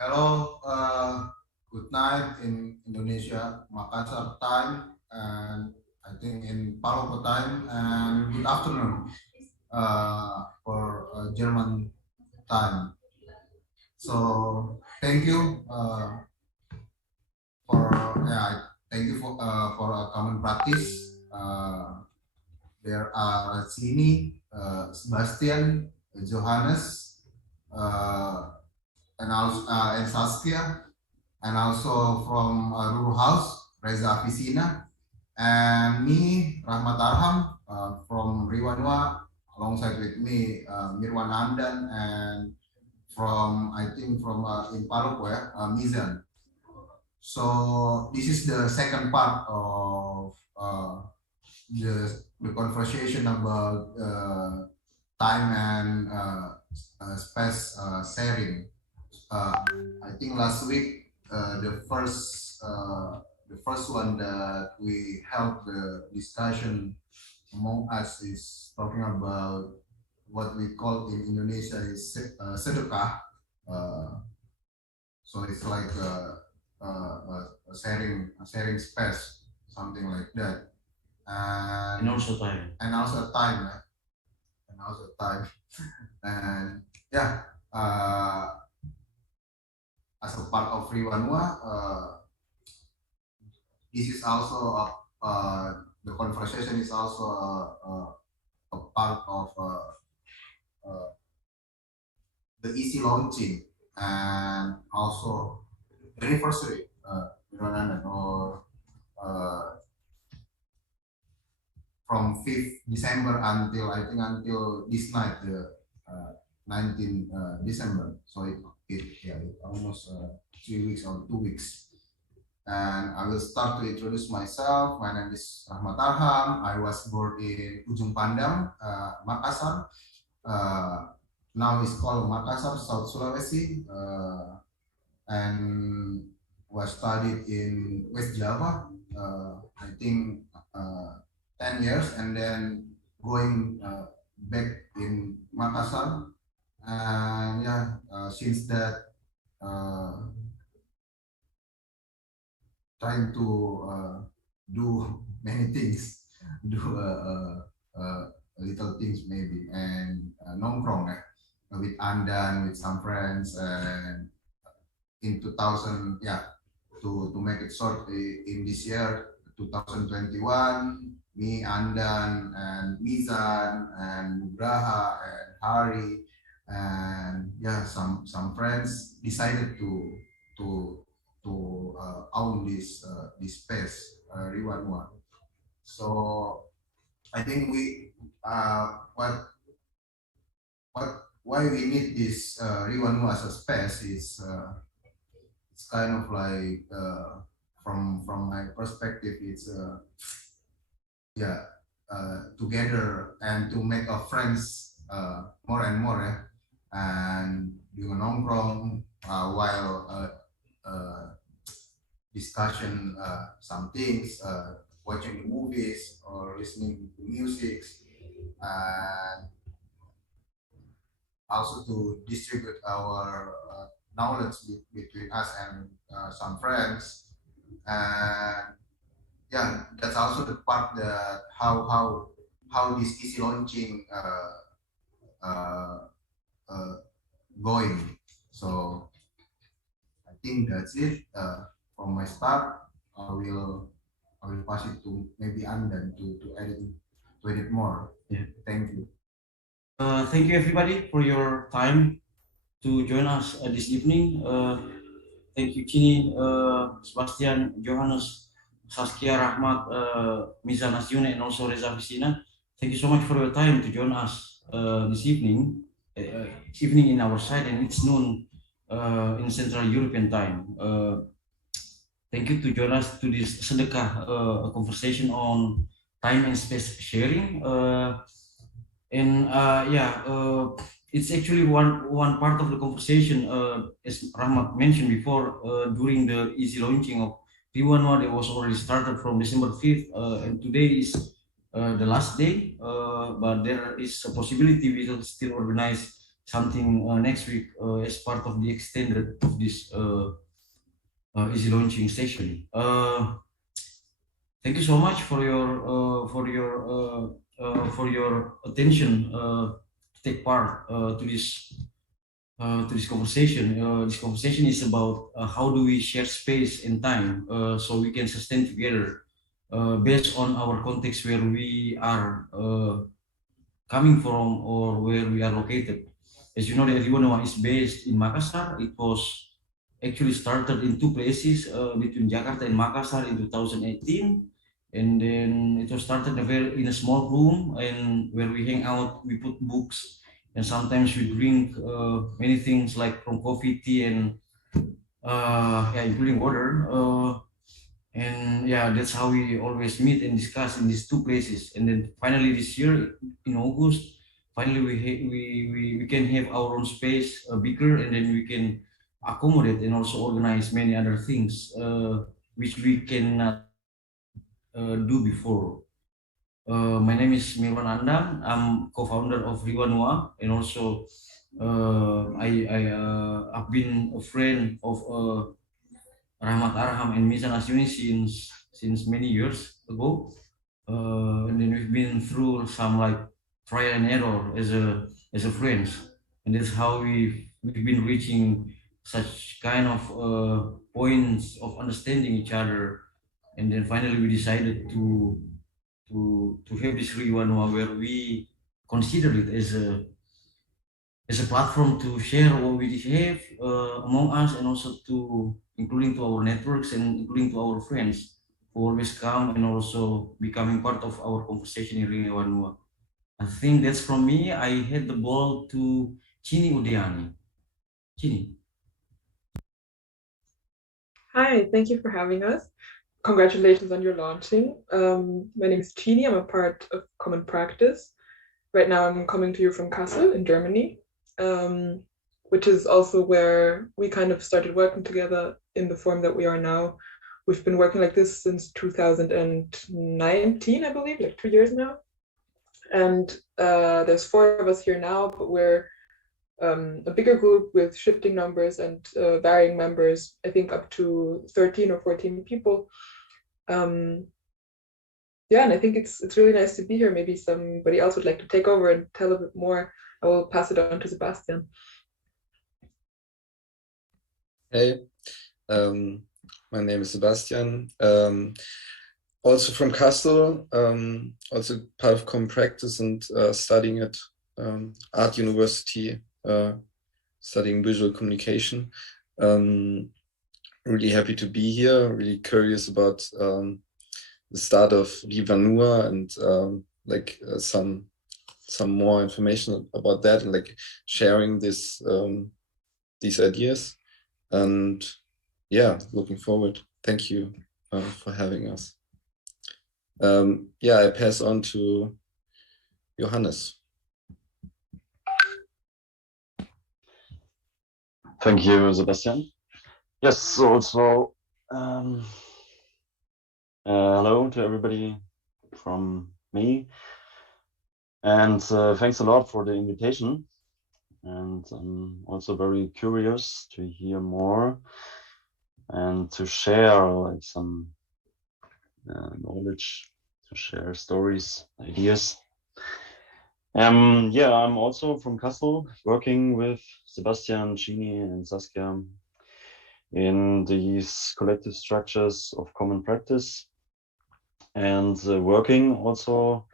Hello, good night in Indonesia, Makassar time, and I think in Palopo time, and good afternoon for German time. So thank you for thank you for a common practice. There are Sini, Sebastian, Johannes, uh, and Saskia, and also from ruruhaus, Reza Afisina, and me, Rahmat Arham, from Riwanua, alongside with me, Mirwan Andan, and from, I think, from in Palopo, Mizan. So this is the second part of the conversation about time and space sharing. I think last week the first one that we held the discussion among us is talking about what we call in Indonesia is sedekah. So it's like a sharing space, something like that, and also time, and also time, and also time, and yeah. As a part of Riwanua, this is also the conversation is also a part of the easy launching and also the anniversary, or from 5th December until I think until this night, the 19th December. So it almost 3 weeks or 2 weeks. And I will start to introduce myself. My name is Rahmat Arham. I was born in Ujung Pandang, Makassar. Now it's called Makassar, South Sulawesi. And was studied in West Java, I think 10 years, and then going back in Makassar. And yeah, since that, trying to do many things, do little things maybe, and nongkrong with Andan, with some friends, and in 2000, yeah, to make it short, in this year, 2021, me, Andan, and Mizan, and Nugraha, and Hari, and yeah, some friends decided to own this space, Riwanua. So I think we why we need this Riwanua as a space is it's kind of like from my perspective, it's yeah, together and to make our friends more and more, and do a nongkrong while discussion some things, watching the movies or listening to music, and also to distribute our knowledge between us and some friends. And yeah, that's also the part that how this easy launching going. So I think that's it from my start. I will pass it to maybe Andan to edit more. Yeah. Thank you. Thank you everybody for your time to join us this evening. Thank you Chini, Sebastian, Johannes, Saskia, Rahmat, Mizan Asyune, and also Reza Vicina. Thank you so much for your time to join us this evening. Evening in our side, and it's noon in Central European time. Thank you to join us to this Sedekah, a conversation on time and space sharing. It's actually one part of the conversation, as Rahmat mentioned before, during the easy launching of Riwanua. It was already started from December 5th, and today is the last day, but there is a possibility we will still organize something next week as part of the extended of this easy launching session. Thank you so much for your attention to take part to this conversation. This conversation is about how do we share space and time so we can sustain together based on our context where we are coming from or where we are located. As you know, the Riwanua is based in Makassar. It was actually started in two places between Jakarta and Makassar in 2018, and then it was started in a small room and where we hang out, we put books, and sometimes we drink many things like from coffee, tea, and yeah, including water. And yeah, that's how we always meet and discuss in these two places. And then finally this year in August, finally we can have our own space bigger, and then we can accommodate and also organize many other things which we cannot do before. My name is Mirwan Andam. I'm co-founder of Riwanua, and also I've been a friend of Rahmat Arham and Mizan Asyuni since many years ago, and then we've been through some like trial and error as a friends, and that's how we've been reaching such kind of points of understanding each other, and then finally we decided to have this Riwanua where we consider it as a platform to share what we have among us, and also to including to our networks and including to our friends who always come and also becoming part of our conversation in Riwanua. I think that's from me. I hand the ball to Chini Udiani. Chini. Hi, thank you for having us. Congratulations on your launching. My name is Chini. I'm a part of Common Practice. Right now I'm coming to you from Kassel in Germany, which is also where we kind of started working together in the form that we are now. We've been working like this since 2019, I believe, like 2 years now. And there's 4 of us here now, but we're a bigger group with shifting numbers and varying members, I think up to 13 or 14 people. Yeah, and I think it's really nice to be here. Maybe somebody else would like to take over and tell a bit more. I will pass it on to Sebastian. Hey, my name is Sebastian. Also from Kassel, also part of Common Practice and studying at Art University, studying visual communication. Really happy to be here, really curious about the start of Riwanua and some more information about that, and like sharing these ideas. And yeah, looking forward. Thank you for having us. Yeah, I pass on to Johannes. Thank you, Sebastian. Yes, also hello to everybody from me, and thanks a lot for the invitation. And I'm also very curious to hear more and to share like some knowledge, to share stories, ideas. Yeah, I'm also from Kassel, working with Sebastian, Chini, and Saskia in these collective structures of Common Practice, and working also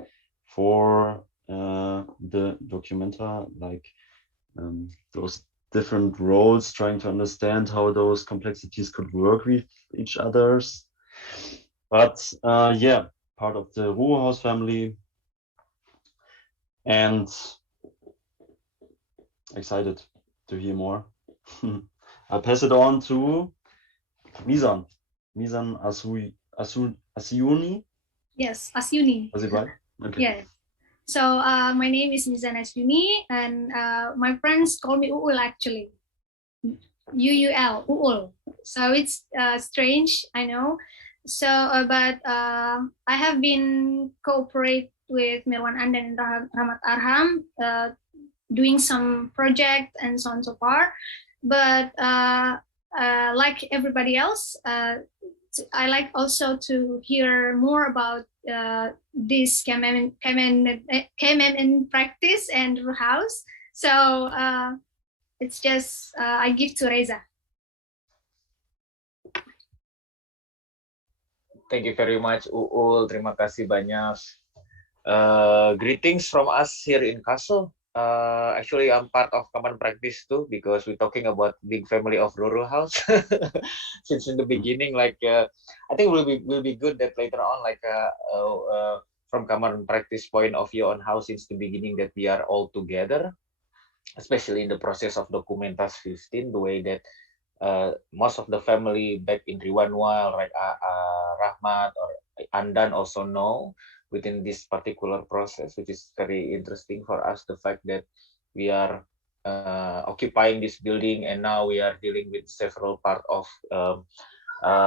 for the Documenta, like those different roles, trying to understand how those complexities could work with each others. But yeah, part of the ruruhaus family, and excited to hear more. I'll pass it on to Mizan Asyuni. Yes, Asyuni. Was it right? Okay. Yes. So my name is Mizan Asyuni, and my friends call me Uul actually. UUL, Uul. So it's strange, I know. So, but I have been cooperate with Mirwan Andan and Rahmat Arham doing some project and so on so far. But like everybody else, I like also to hear more about this KMM in practice and ruruhaus. So it's just I give to Reza. Thank you very much, Uul. Terima kasih banyak. Greetings from us here in Kassel. Actually, I'm part of common practice too, because we're talking about big family of ruruhaus since in the beginning. Like, I think will be good that later on, like, from common practice point of view on how since the beginning that we are all together, especially in the process of Documentas 15, the way that most of the family back in Riwanua, like Rahmat or Andan also know within this particular process, which is very interesting for us, the fact that we are occupying this building and now we are dealing with several part of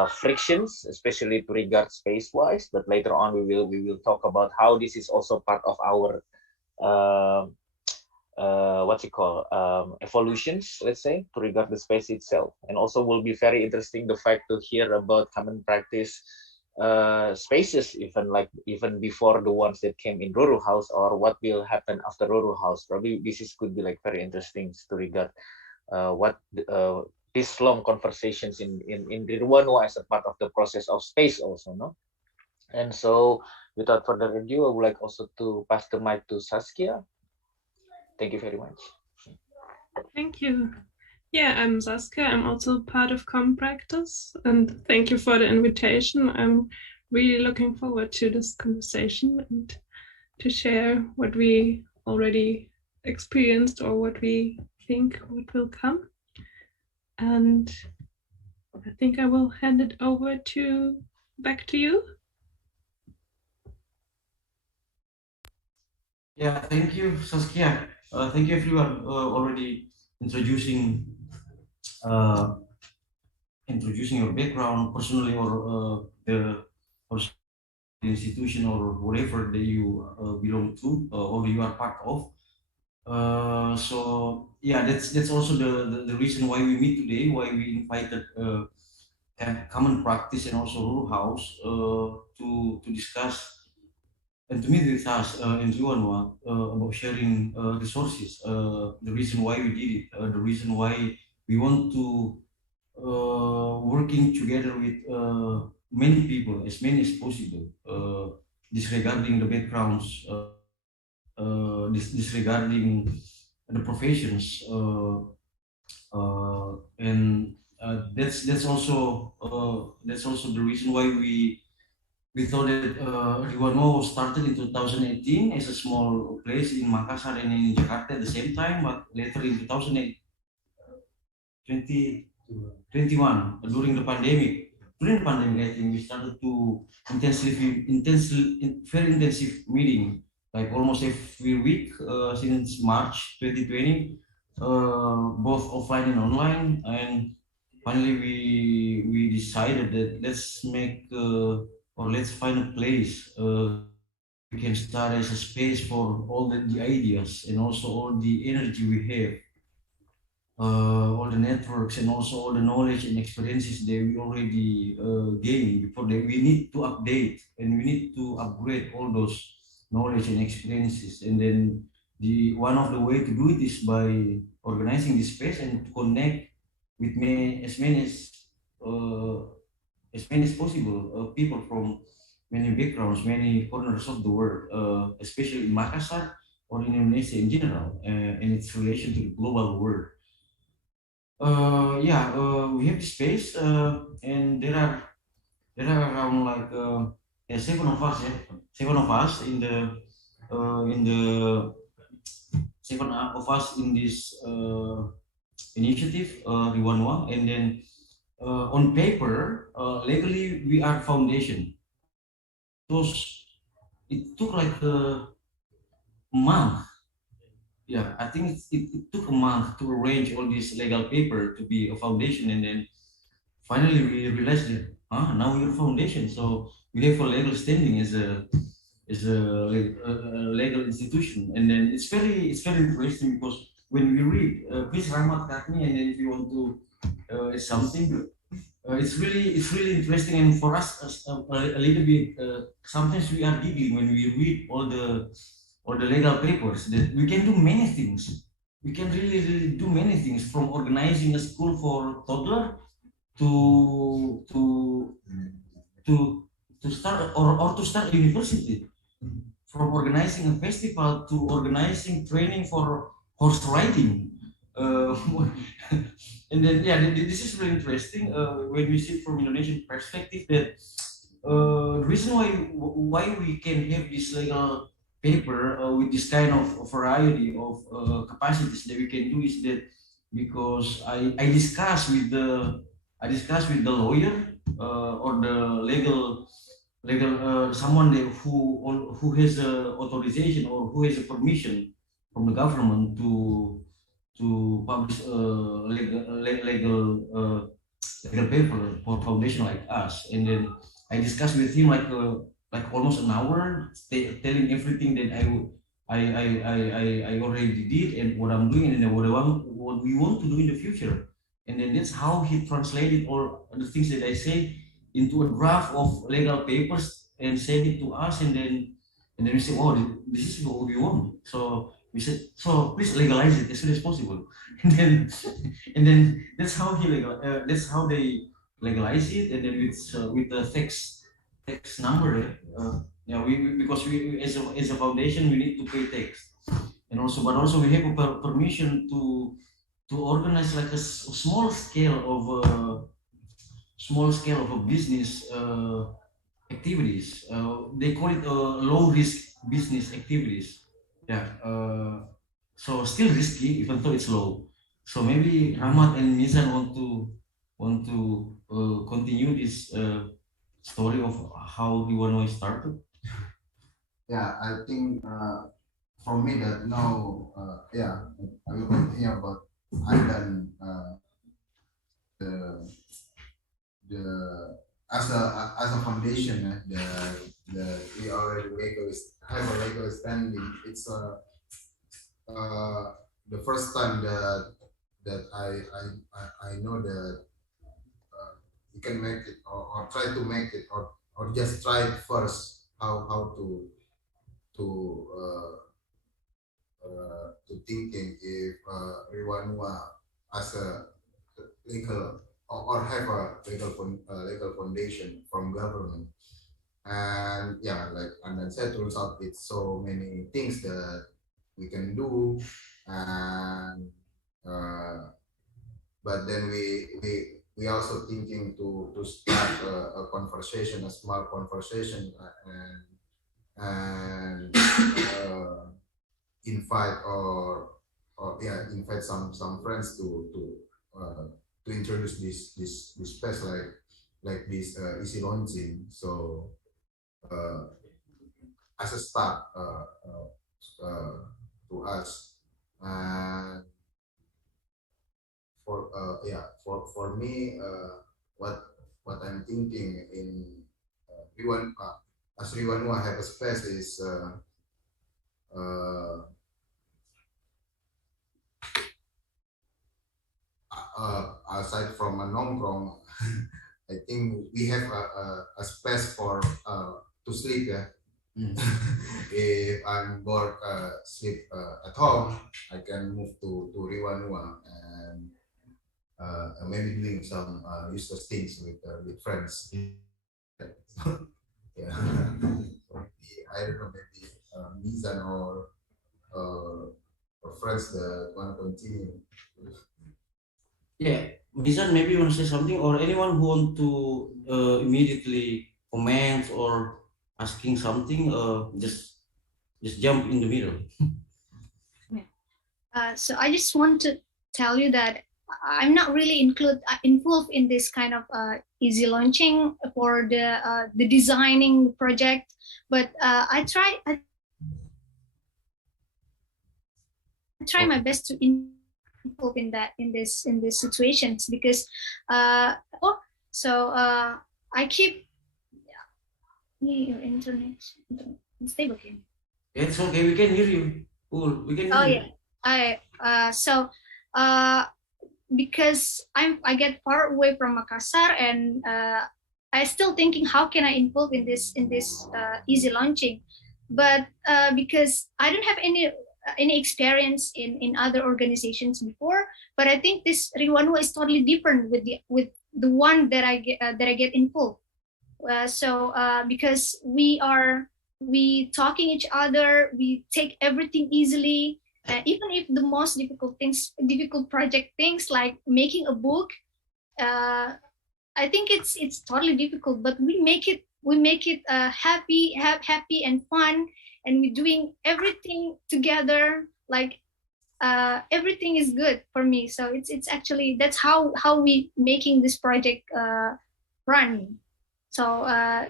frictions, especially to regard space-wise, but later on we will talk about how this is also part of our evolutions, let's say, to regard the space itself. And also will be very interesting the fact to hear about common practice spaces, even before the ones that came in ruruhaus, or what will happen after ruruhaus. Probably this could be like very interesting to regard what these long conversations in Riwanua as a part of the process of space also, no? And so without further ado, I would like also to pass the mic to Saskia. Thank you very much. Thank you. Yeah, I'm Saskia. I'm also part of common practice, and thank you for the invitation. I'm really looking forward to this conversation and to share what we already experienced or what we think what will come. And I think I will hand it over back to you. Yeah, thank you, Saskia. Thank you, everyone, already introducing your background personally, or the institution or whatever that you belong to or you are part of. So yeah, that's also the reason why we meet today, why we invited common practice and also ruruhaus to discuss and to meet with us in Riwanua about sharing resources. The reason why we did it, the reason why we want to working together with many people, as many as possible, disregarding the backgrounds, disregarding the professions, and that's also the reason why we thought that Riwanua was started in 2018 as a small place in Makassar and in Jakarta at the same time, but later in 2021 during the pandemic, I think we started to very intensive meeting, like almost every week since March 2020, both offline and online. And finally we decided that let's make or let's find a place we can start as a space for all the ideas and also all the energy we have, all the networks and also all the knowledge and experiences that we already gained before that. We need to update and we need to upgrade all those knowledge and experiences. And then one of the way to do it is by organizing this space and to connect with as many as possible people from many backgrounds, many corners of the world, especially in Makassar or in Indonesia in general, and its relation to the global world. We have this space, and there are around like seven of us in the seven of us in this initiative, Riwanua, and then on paper, legally we are foundation. It took like a month. Yeah, I think it took a month to arrange all this legal paper to be a foundation, and then finally we realized that now we're a foundation, so we have a legal standing as a legal institution. And then it's very interesting because when we read, please Rahmat correct me, and then if you want to something, it's really interesting. And for us, a little bit, sometimes we are giggling when we read all the legal papers, that we can do many things. We can really do many things, from organizing a school for toddler to start or to start a university, from organizing a festival to organizing training for horse riding. And then this is really interesting when we see it from Indonesian perspective, that the reason why we can have this legal paper with this kind of variety of capacities that we can do is that because I discuss with the lawyer or the legal someone who has authorization or who has a permission from the government to publish legal paper for foundation like us. And then I discussed with him like almost an hour, telling everything that I already did and what I'm doing and what we want to do in the future. And then that's how he translated all the things that I say into a draft of legal papers and sent it to us. And then we said, oh, this is what we want. So we said, so please legalize it as soon as possible. And then that's how that's how they legalize it. And then with the tax number, because we as a foundation we need to pay tax, and also we have a permission to organize like a small scale of a business activities. They call it low risk business activities. So still risky even though it's low. So maybe Rahmat and Mizan want to continue this story of how Riwanua started. Yeah, I think for me that now, I will continue about Aidan the as a foundation, we already have a legal standing. It's the first time that I know that you can make it or try to make it or just try it first how to thinking if Riwanua as a legal or have a legal foundation from government. And yeah, like Andan said, turns out it's so many things that we can do. And but then we also thinking to start a conversation, a small conversation, and invite invite some friends to introduce this space like this easy launching. So as a start to us, and for me, what I'm thinking in as Riwanua have a space is aside from a nongkrong, I think we have a space for to sleep. Yeah. If I'm bored, sleep at home, I can move to Riwanua and maybe doing some useless things with friends. Yeah. I don't know, maybe Mizan or friends that want to continue. Yeah, Mizan, maybe you want to say something, or anyone who want to immediately comment or asking something, just jump in the middle. So I just want to tell you that I'm not really involved in this kind of easy launching for the designing project, but I try my best to involve in this situations, because I keep your internet. It's stable. Okay. It's okay. We can hear you. Cool. We can hear Oh you. yeah. So because I get far away from Makassar, and I still thinking how can I involve in this easy launching, but because I don't have any experience in other organizations before, but I think this Riwanua is totally different with the one that I get involved. So because we talking each other, we take everything easily. Even if the most difficult project things like making a book, I think it's totally difficult, but we make it happy and fun, and we're doing everything together. Like everything is good for me. So it's actually that's how we making this project run. So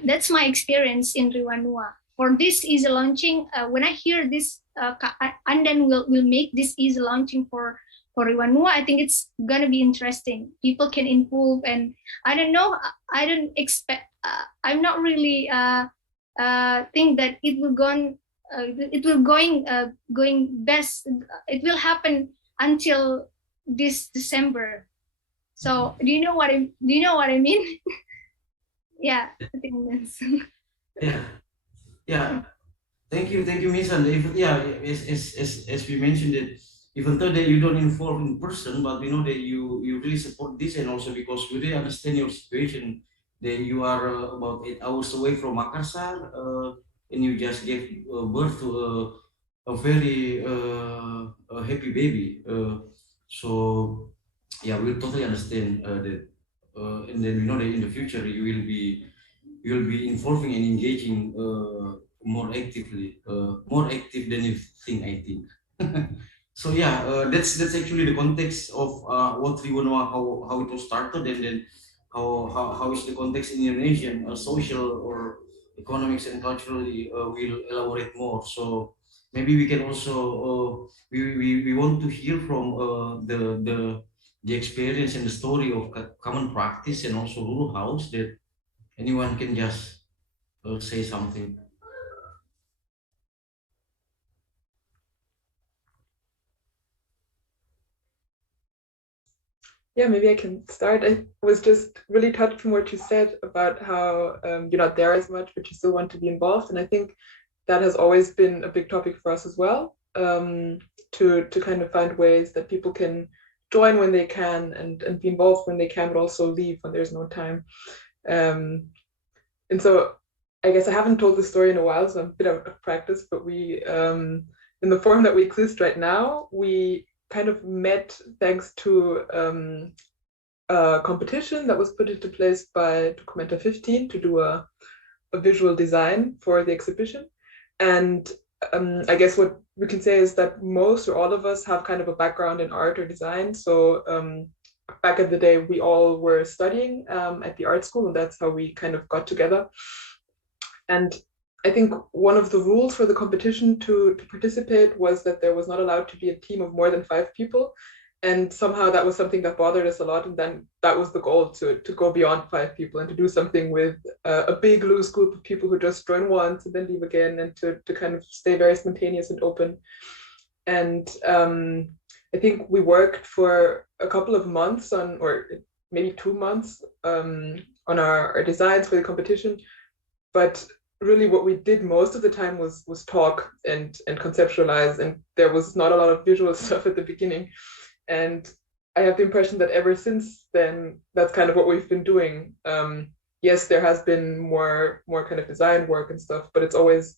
that's my experience in Riwanua. For this easy launching, when I hear this, and then we'll make this easy launching for Riwanua, I think it's gonna be interesting. People can involve, and I don't know. I don't expect. I'm not really think that it will going best. It will happen until this December. So do you know what I mean? Yeah, I think that's. Yeah. Thank you, Misan. Yeah, as we mentioned it, even though that you don't involve in person, but we know that you really support this, and also because we really understand your situation, that you are about 8 hours away from Makassar, and you just gave birth to a very a happy baby. So yeah, we totally understand that, and then we know that in the future you will be involving and engaging more actively, more active than you think, I think. So yeah, that's actually the context of what Riwanua, how it was started, and then how is the context in Indonesian, social or economics and culturally, we'll elaborate more. So maybe we can also we want to hear from the experience and the story of common practice and also ruruhaus, that anyone can just say something. Yeah, maybe I can start. I was just really touched from what you said about how you're not there as much, but you still want to be involved. And I think that has always been a big topic for us as well, to kind of find ways that people can join when they can and be involved when they can, but also leave when there's no time. And so I guess I haven't told the story in a while, so I'm a bit out of practice, but we, in the form that we exist right now, we kind of met thanks to a competition that was put into place by Documenta 15 to do a visual design for the exhibition. And I guess what we can say is that most or all of us have kind of a background in art or design. So back in the day, we all were studying at the art school, and that's how we kind of got together. And I think one of the rules for the competition to participate was that there was not allowed to be a team of more than 5 people. And somehow that was something that bothered us a lot. And then that was the goal, to go beyond 5 people and to do something with a big loose group of people who just join once and then leave again, and to kind of stay very spontaneous and open. And I think we worked for a couple of months or maybe 2 months on our designs for the competition. But really what we did most of the time was talk and conceptualize, and there was not a lot of visual stuff at the beginning. And I have the impression that ever since then, that's kind of what we've been doing. Yes, there has been more kind of design work and stuff, but it's always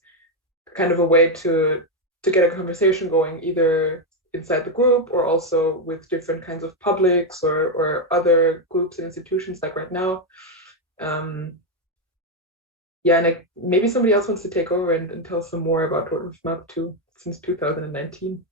kind of a way to get a conversation going, either inside the group or also with different kinds of publics or other groups and institutions, like right now. Yeah, and maybe somebody else wants to take over and tell some more about what we've been up to since 2019.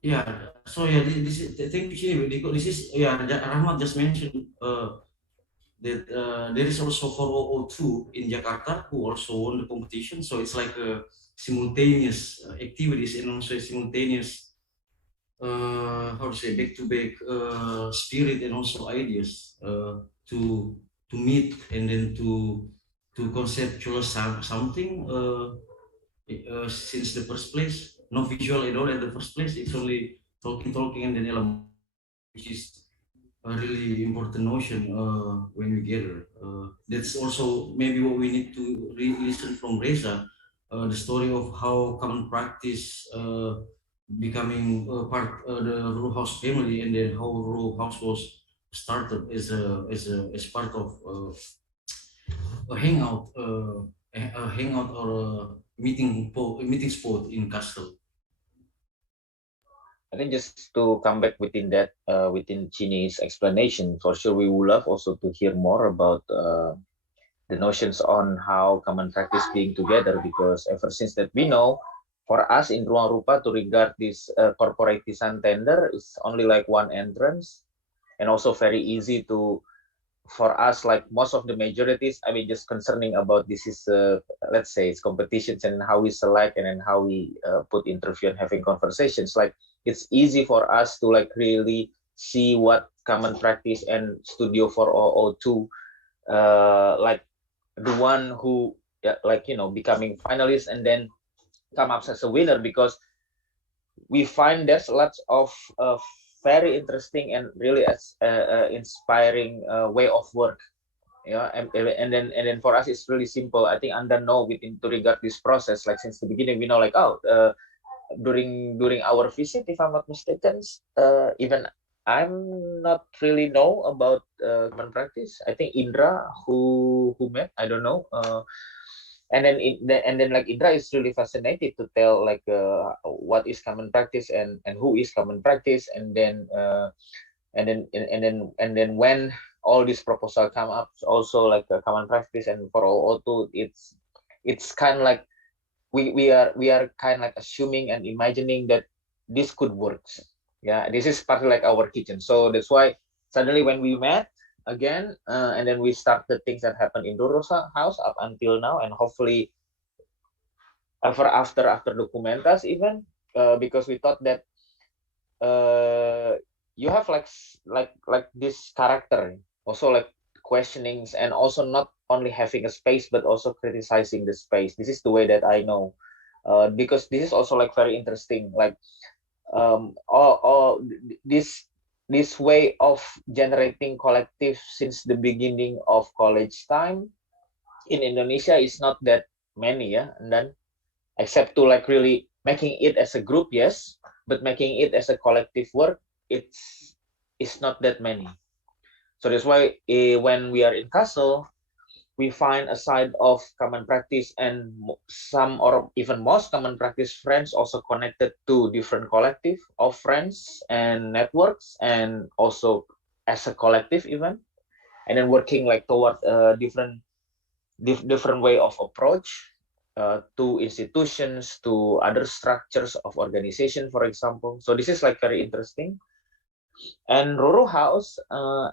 Yeah, so yeah, this is, thank you, Chini. This is, yeah, Rahmat just mentioned that there is also 4002 in Jakarta who also won the competition. So it's like a simultaneous activities and also simultaneous, how to say, back-to-back spirit and also ideas to meet and then to to conceptualize something since the first place. No visual at all at the first place. It's only talking, and then element, which is a really important notion when we gather. That's also maybe what we need to listen from Reza, the story of how common practice becoming part of the ruruhaus family, and then how ruruhaus was started as part of a hangout, a hangout or a meeting spot in Kassel. I think just to come back within that, within Chini's explanation, for sure we would love also to hear more about the notions on how common practice being together, because ever since that we know, for us in Ruang Rupa to regard this corporatisan tender is only like one entrance, and also very easy to, for us, like most of the majorities, I mean, just concerning about this is, let's say, it's competitions and how we select and then how we put interview and having conversations. Like it's easy for us to like really see what common practice and Studio 4002, like the one who, like, you know, becoming finalists and then come up as a winner, because we find there's lots of very interesting and really inspiring way of work. Yeah, and then for us it's really simple. I think Anda know within to regard this process, like since the beginning we know like, oh, during our visit, if I'm not mistaken, even I'm not really know about common practice. I think Indra who met, I don't know. And then like Indra is really fascinated to tell like what is common practice and who is common practice, and then when all this proposal come up, also like a common practice and for all two, it's kind of like we are kind of like assuming and imagining that this could work. Yeah, this is partly like our kitchen. So that's why suddenly when we met again, and then we start the things that happen in Ruruhaus up until now, and hopefully after Documentas even, because we thought that you have like this character, also like questionings, and also not only having a space but also criticizing the space. This is the way that I know, because this is also like very interesting, like all this way of generating collective since the beginning of college time in Indonesia is not that many, yeah, and then except to like really making it as a group, yes, but making it as a collective work, it's not that many. So that's why when we are in Kassel, we find a side of common practice, and some or even most common practice friends also connected to different collective of friends and networks, and also as a collective even, and then working like toward a different way of approach to institutions, to other structures of organization, for example. So this is like very interesting. And ruruhaus,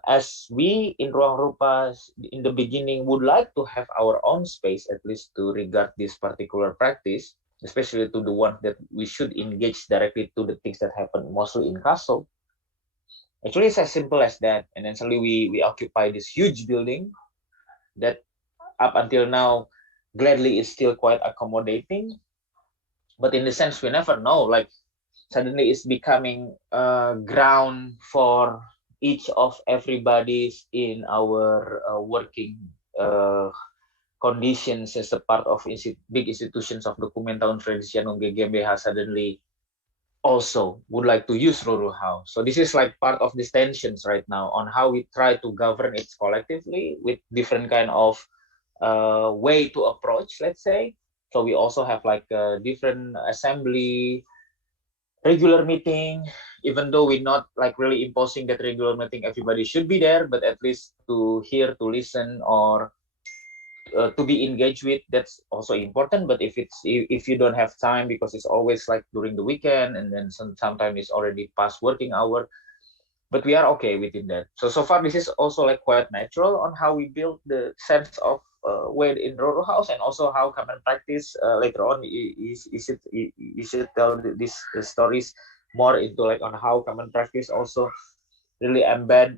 as we in Ruang Rupa in the beginning would like to have our own space, at least to regard this particular practice, especially to the one that we should engage directly to the things that happen mostly in Kassel. Actually, it's as simple as that. And then suddenly we occupy this huge building that up until now, gladly is still quite accommodating. But in the sense, we never know, like, suddenly it's becoming a ground for each of everybody's in our working conditions as a part of big institutions of Dokumentaun Tradisional GmbH suddenly also would like to use ruruhaus. So this is like part of these tensions right now on how we try to govern it collectively with different kind of way to approach, let's say. So we also have like a different assembly, regular meeting, even though we're not like really imposing that regular meeting everybody should be there, but at least to hear, to listen, or to be engaged with, that's also important. But if you don't have time, because it's always like during the weekend, and then sometimes it's already past working hour, but we are okay within that. So far this is also like quite natural on how we build the sense of way in ruruhaus, and also how common practice later on is it tell these stories more into like on how common practice also really embed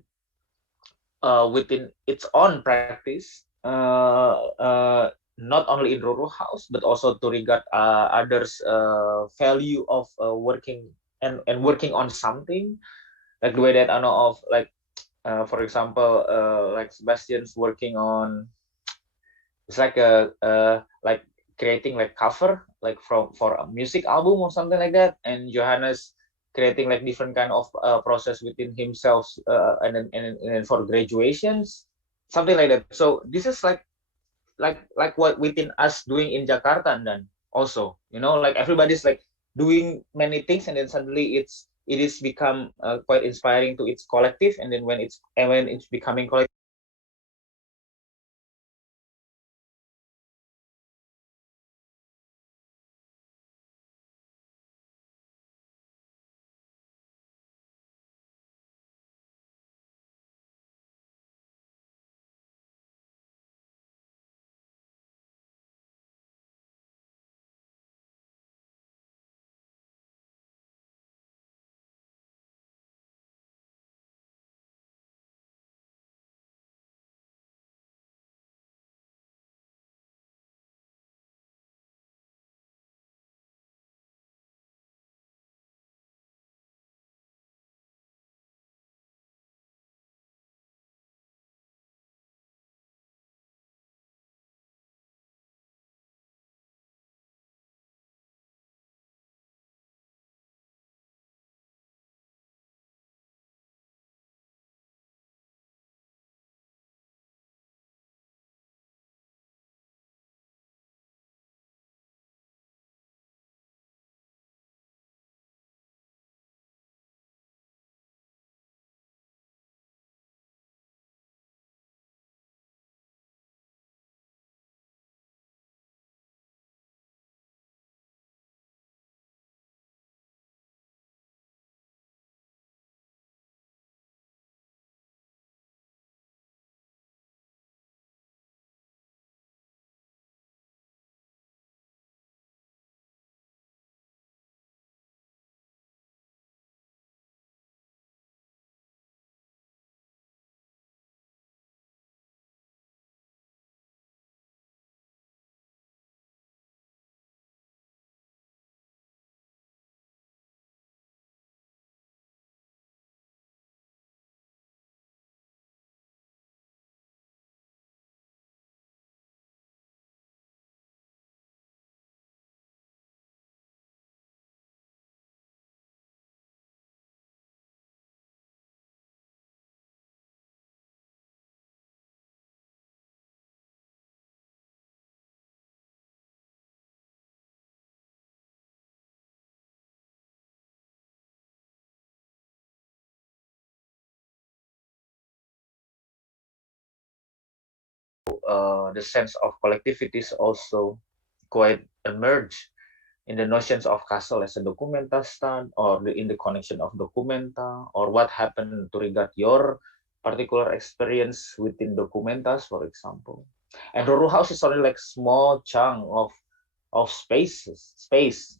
within its own practice not only in ruruhaus but also to regard others value of working and working on something, like the way that I know of, like for example, like Sebastian's working on, it's like a like creating like cover like for a music album or something like that, and Johannes creating like different kind of process within himself, and then for graduations, something like that. So this is like what within us doing in Jakarta, and then also, like everybody's like doing many things, and then suddenly it is become quite inspiring to its collective, and then when it's becoming collective, the sense of collectivity is also quite emerged in the notions of Kassel as a documentastan, or in the connection of documenta, or what happened to regard your particular experience within documentas, for example. And ruruhaus is only like small chunk of space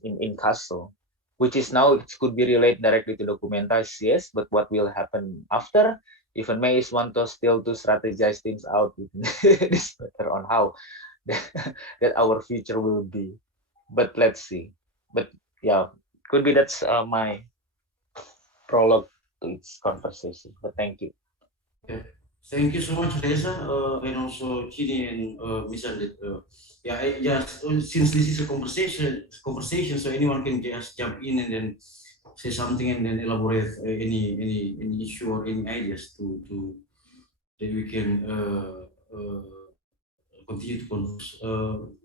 in Kassel, which is now it could be related directly to documentas, yes, but what will happen after? Even May is want to still to strategize things out within this matter on how that our future will be. But let's see. But yeah, could be that's my prologue to its conversation. But thank you. Yeah. Thank you so much, Reza, and also Chini and Miss Andit. Yeah, since this is a conversation, so anyone can just jump in and then say something and then elaborate any issue or any ideas to that we can continue to converse.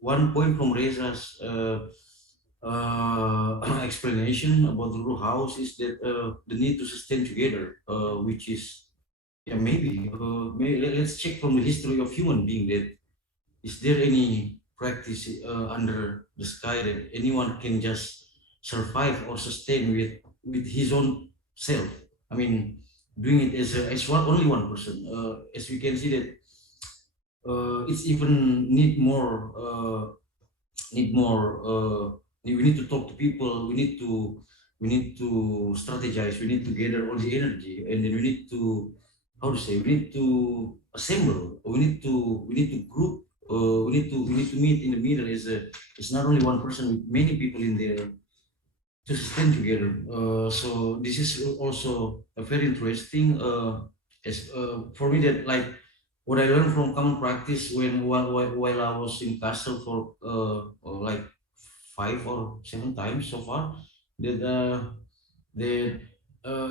One point from Reza's explanation about the rule house is that the need to sustain together, which is, yeah, maybe let's check from the history of human being that is there any practice under the sky that anyone can just survive or sustain with his own self. I mean, doing it as only one person. As we can see that it's even need more. We need to talk to people. We need to strategize. We need to gather all the energy, and then we need to how to say, we need to assemble, we need to group, we need to meet in the middle. It's not only one person with many people in there to sustain together. So this is also a very interesting as for me, that like what I learned from common practice while I was in Kassel for like 5 or 7 times so far, that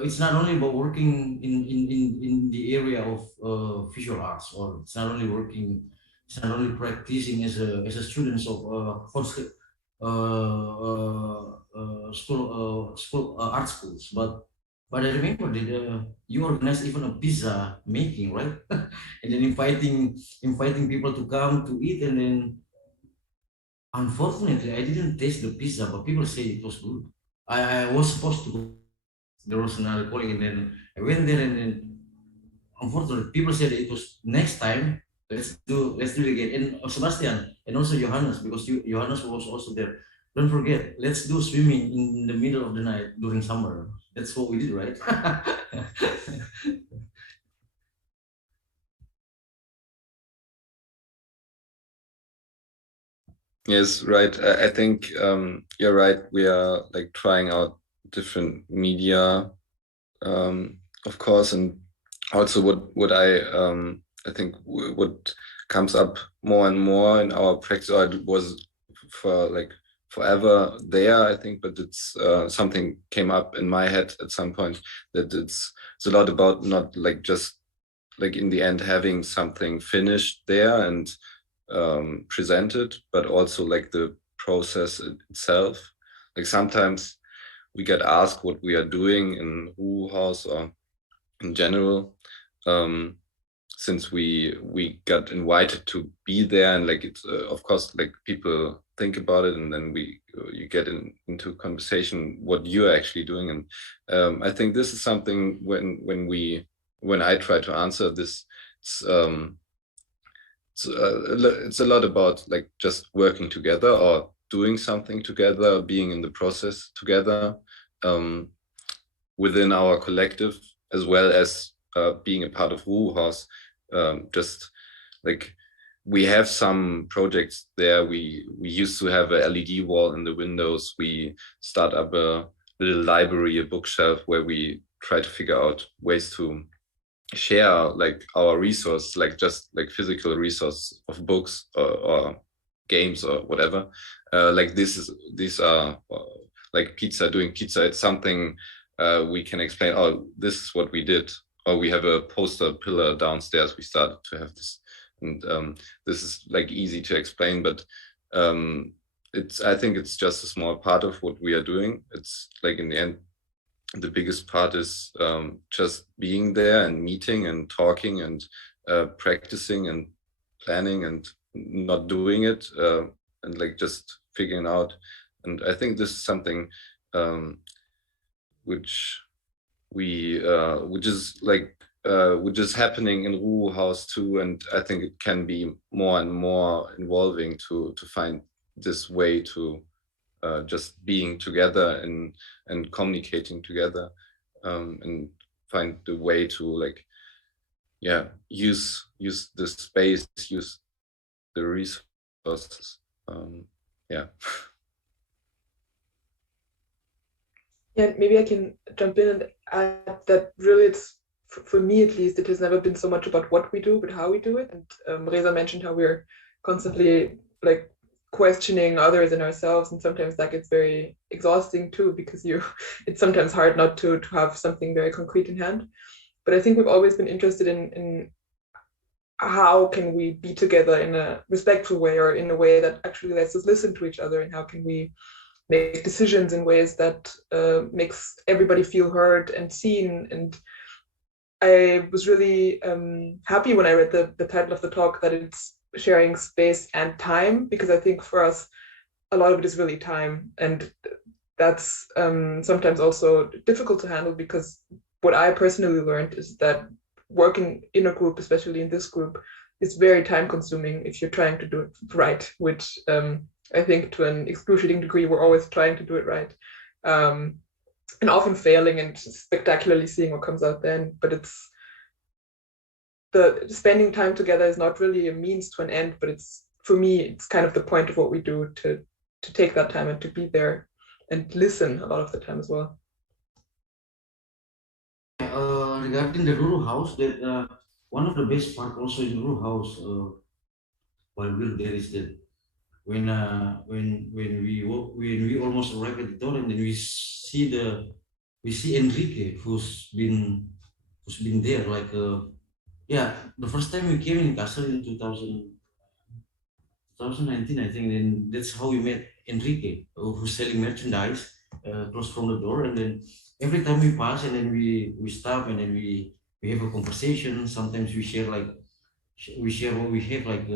it's not only about working in the area of visual arts, or it's not only practicing as a student of art schools, but I remember that you organized even a pizza making, right? And then inviting people to come to eat, and then unfortunately I didn't taste the pizza, but people say it was good. I was supposed to go. There was another calling, and then I went there, and then unfortunately people said it was next time. Let's do it again. And Sebastian and also Johannes, because Johannes was also there. Don't forget, let's do swimming in the middle of the night during summer. That's what we did, right? Yes, right. I think you're right. We are like trying out different media, of course, and also what I think what comes up more and more in our practice, or it was for like forever there, I think, but it's something came up in my head at some point, that it's a lot about not like just like in the end having something finished there and presented, but also like the process itself. Like sometimes we get asked what we are doing in ruruhaus or in general, since we got invited to be there, and like it's of course like people think about it, and then you get into conversation what you're actually doing. And I think this is something when I try to answer this, it's a lot about like just working together or doing something together, being in the process together, within our collective, as well as being a part of ruruhaus. Just like we have some projects there. We used to have a LED wall in the windows. We start up a little library, a bookshelf, where we try to figure out ways to share like our resource, like just like physical resource of books or games or whatever. Like these are like doing pizza. It's something we can explain. Oh, this is what we did. Or we have a poster pillar downstairs. We started to have this, and this is like easy to explain, but I think it's just a small part of what we are doing. It's like in the end, the biggest part is just being there and meeting and talking and practicing and planning and not doing it, and like just figuring out. And I think this is something which is happening in ruruhaus too, and I think it can be more and more involving to find this way to just being together and communicating together, and find the way to like use the space, use the resources. Yeah, maybe I can jump in and add that really it's, for me at least, it has never been so much about what we do, but how we do it. And Reza mentioned how we're constantly like questioning others and ourselves, and sometimes that gets very exhausting too, because it's sometimes hard not to have something very concrete in hand. But I think we've always been interested in how can we be together in a respectful way, or in a way that actually lets us listen to each other, and how can we make decisions in ways that makes everybody feel heard and seen. And I was really happy when I read the title of the talk, that it's sharing space and time, because I think for us a lot of it is really time, and that's sometimes also difficult to handle, because what I personally learned is that working in a group, especially in this group, is very time consuming if you're trying to do it right, which I think to an excruciating degree we're always trying to do it right, and often failing and spectacularly seeing what comes out then. But the spending time together is not really a means to an end, but it's, for me, it's kind of the point of what we do, to take that time and to be there and listen a lot of the time as well. Regarding the ruruhaus, that one of the best part also in ruruhaus, while we're there, is that when we almost arrive at the door, and then we see Enrique, who's been there, like yeah, the first time we came in Kassel in 2019, I think, and that's how we met Enrique, who's selling merchandise close from the door. And then every time we pass, and then we stop, and then we have a conversation. Sometimes we share what we have, like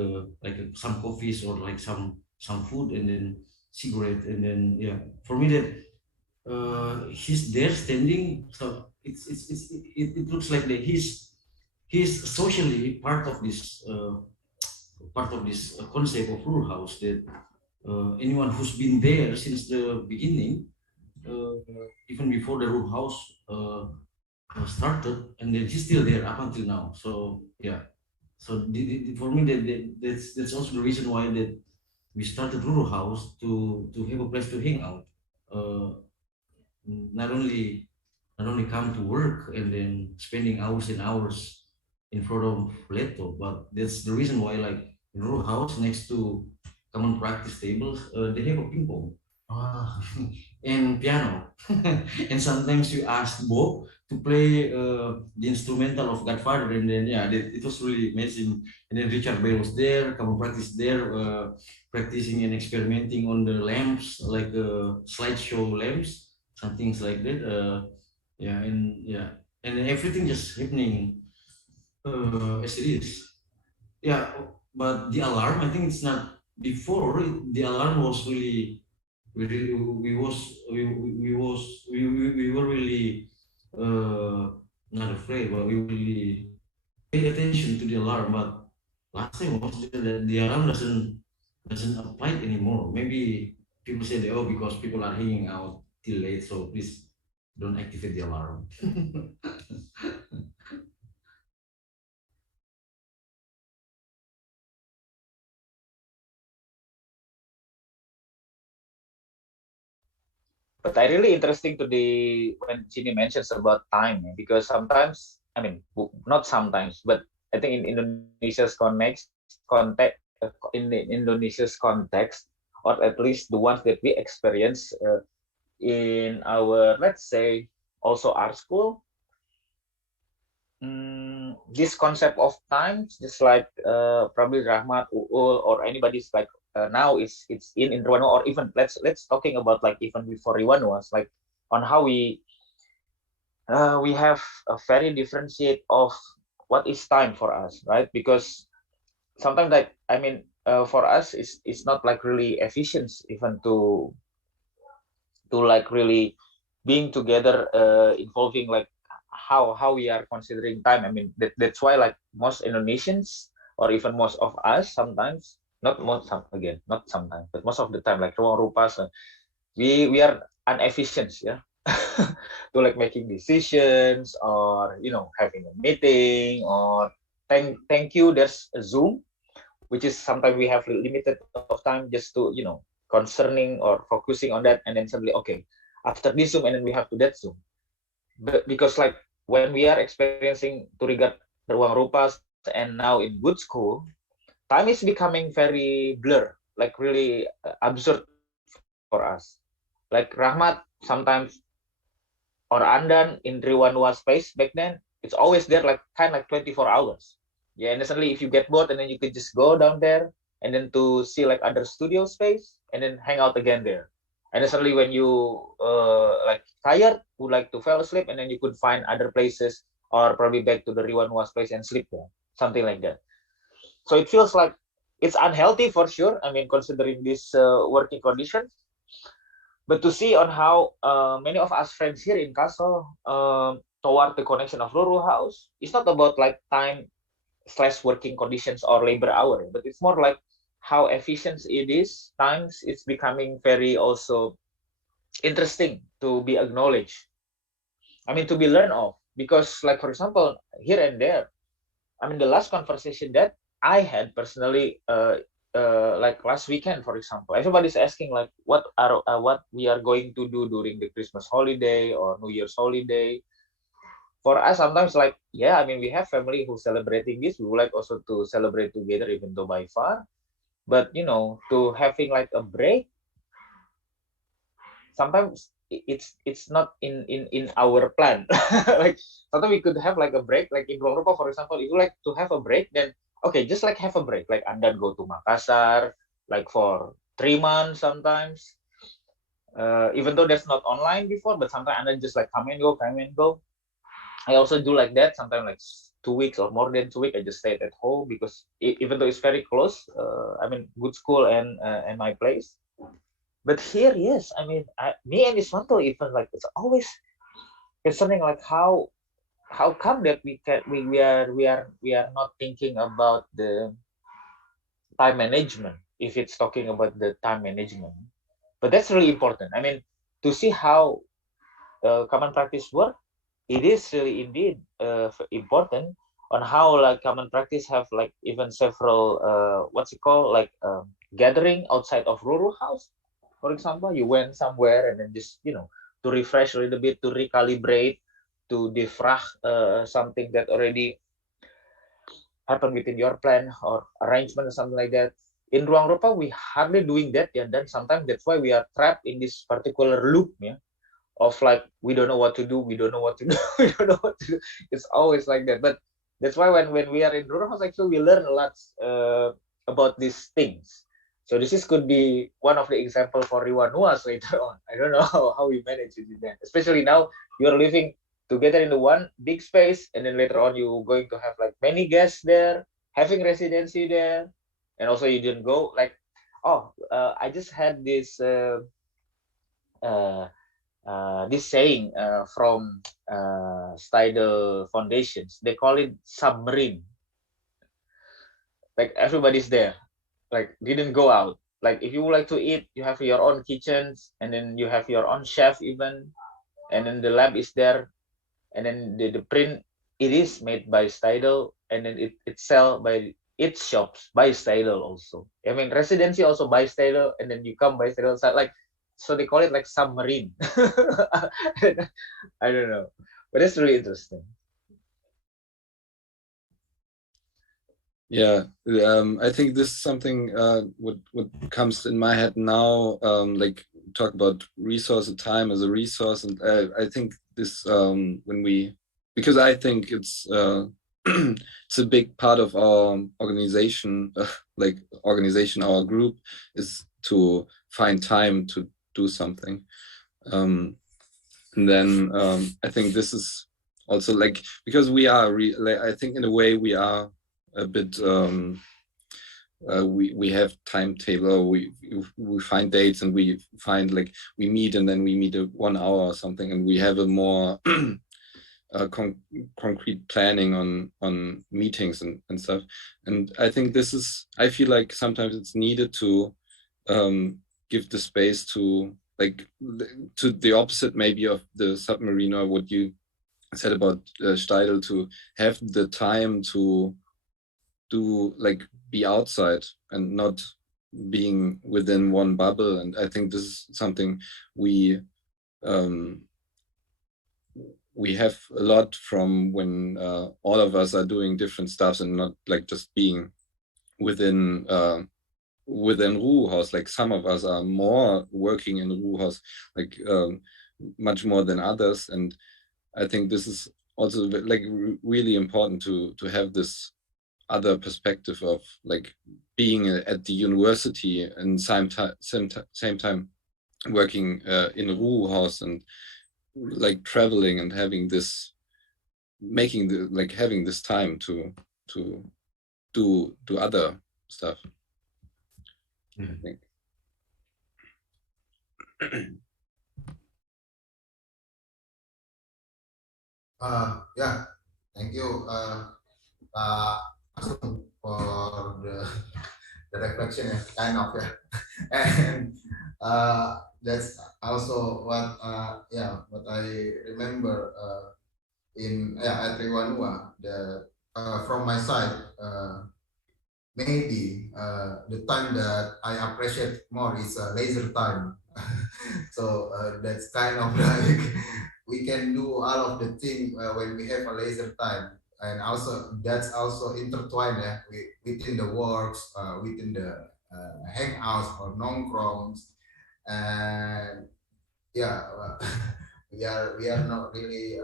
some coffees, or like some food, and then cigarette. And then yeah, for me, that he's there standing, so it looks like that he's socially part of this concept of ruruhaus, that anyone who's been there since the beginning, even before the ruruhaus started, and then he's still there up until now. So yeah, so for me, that's also the reason why that we started ruruhaus, to have a place to hang out, not only come to work and then spending hours and hours in front of laptop, but that's the reason why, like, in ruruhaus, next to common practice tables, they have a ping pong. And piano. And sometimes you ask Bob to play the instrumental of Godfather, and then yeah, it was really amazing. And then Richard Bell was there, common practice there, practicing and experimenting on the lamps, like slideshow lamps, some things like that. And everything just happening as it is. Yeah, but the alarm, I think it's not, before the alarm was really, we were really not afraid, but we really pay attention to the alarm. But last time was that the alarm doesn't apply anymore. Maybe people say that, oh, because people are hanging out till late, so please don't activate the alarm. But I really interesting to when Chini mentions about time, because sometimes, I mean, not sometimes, but I think in Indonesia's context, in Indonesia's context, or at least the ones that we experience in our, let's say, also art school, this concept of time, just like probably Rahmat, Uul, or anybody's like now it's in Riwanua, or even let's talking about like even before Riwanua, like on how we have a very differentiate of what is time for us, right? Because sometimes, like, I mean, for us it's not like really efficient even to like really being together, involving like how we are considering time. I mean, that's why, like, most Indonesians, or even most of us, sometimes, not sometimes, but most of the time, like ruang rupas, we are inefficient, yeah, to like making decisions, or having a meeting, or thank you, there's a Zoom, which is sometimes we have limited of time just to concerning or focusing on that, and then suddenly, okay, after this Zoom, and then we have to that Zoom. But because, like, when we are experiencing to regard ruang rupas, and now in good school, time is becoming very blur, like really absurd for us. Like Rahmat sometimes, or Andan in Riwanua space back then, it's always there, like kind of like 24 hours. Yeah, and suddenly if you get bored, and then you could just go down there, and then to see like other studio space, and then hang out again there. And then suddenly when you like tired, would like to fall asleep, and then you could find other places, or probably back to the Riwanua space and sleep there, something like that. So it feels like it's unhealthy for sure. I mean, considering this working conditions, but to see on how many of us friends here in Kassel toward the connection of ruruhaus, it's not about like time / working conditions or labor hour, but it's more like how efficient it is. Times it's becoming very also interesting to be acknowledged. I mean, to be learned of, because, like, for example, here and there, I mean, the last conversation that I had personally, like last weekend, for example, everybody's asking like, what we are going to do during the Christmas holiday or New Year's holiday. For us, sometimes like, yeah, I mean, we have family who celebrating this. We would like also to celebrate together, even though by far. But to having like a break, sometimes it's not in our plan. Like sometimes we could have like a break, like in Ruang Rupa, for example, if you like to have a break, then okay, just like have a break, like and then go to Makassar, like for 3 months sometimes. Even though that's not online before, but sometimes and then just like come and go, come and go. I also do like that sometimes, like 2 weeks or more than 2 weeks. I just stayed at home because even though it's very close, I mean, good school and my place. But here, yes, I mean, me and Iswanto even like it's always concerning like how come that we are not thinking about the time management if it's talking about the time management. But that's really important. I mean, to see how common practice work, it is really indeed important on how like common practice have like even several what's it called, like gathering outside of ruruhaus. For example, you went somewhere and then just to refresh a little bit, to recalibrate, to defrag something that already happened within your plan or arrangement or something like that. In Ruang Rupa, we hardly doing that, yeah. Then sometimes that's why we are trapped in this particular loop, yeah, of like we don't know what to do, we don't know what to do, we don't know what to do. It's always like that. But that's why when we are in rural house, actually we learn a lot about these things. So this could be one of the example for Riwanua later on. I don't know how we manage it then, especially now you're living together in the one big space, and then later on you're going to have like many guests there, having residency there, and also you didn't go like, oh, I just had this this saying from Steidel Foundations. They call it submarine. Like everybody's there, like didn't go out. Like if you would like to eat, you have your own kitchens, and then you have your own chef even, and then the lab is there, and then the print, it is made by Steidel, and then it sell by its shops by Steidel also. I mean residency also by Steidel, and then you come by Steidel side, like, so they call it like submarine. I don't know, but it's really interesting. Yeah, I think this is something what comes in my head now, like talk about resource and time as a resource, and I think this because I think it's it's a big part of our organization, our group is to find time to do something, and then I think this is also like because we are I think in a way we are a bit we have timetable, we find dates, and we find like we meet and then we meet 1 hour or something, and we have a more concrete planning on meetings and stuff. And I think I feel like sometimes it's needed to give the space to like to the opposite maybe of the submarine, or what you said about Steidel, to have the time to like be outside and not being within one bubble. And I think this is something we have a lot from when all of us are doing different stuff and not like just being within ruruhaus. Like some of us are more working in ruruhaus, like much more than others. And I think this is also like really important to have this other perspective of like being at the university and same time working in a ruruhaus, and like traveling and having this having this time to do other stuff. I think. Yeah, thank you for the reflection, kind of, yeah. And that's also what what I remember in at Riwanua, from my side, maybe the time that I appreciate more is leisure time. So that's kind of like we can do all of the thing when we have a leisure time, and also that's also intertwined within the works, within the hangouts or non-chromes, and yeah, we are not really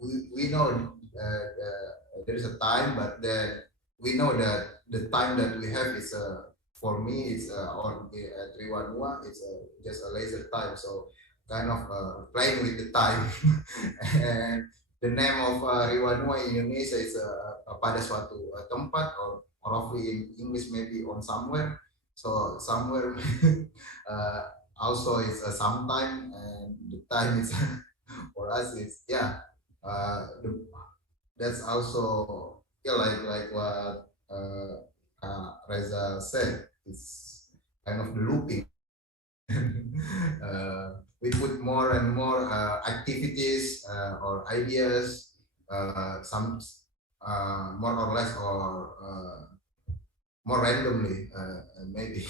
we know there is a time, but then we know that the time that we have is for me it's on at Riwanua it's just a laser time, so kind of playing with the time. And the name of Riwanua in Indonesia is pada suatu tempat, or roughly in English maybe on somewhere, so somewhere uh, also it's a sometime, and the time is for us is that's also like what Reza said, it's kind of the looping. We put more and more activities or ideas, some more or less, or more randomly, maybe.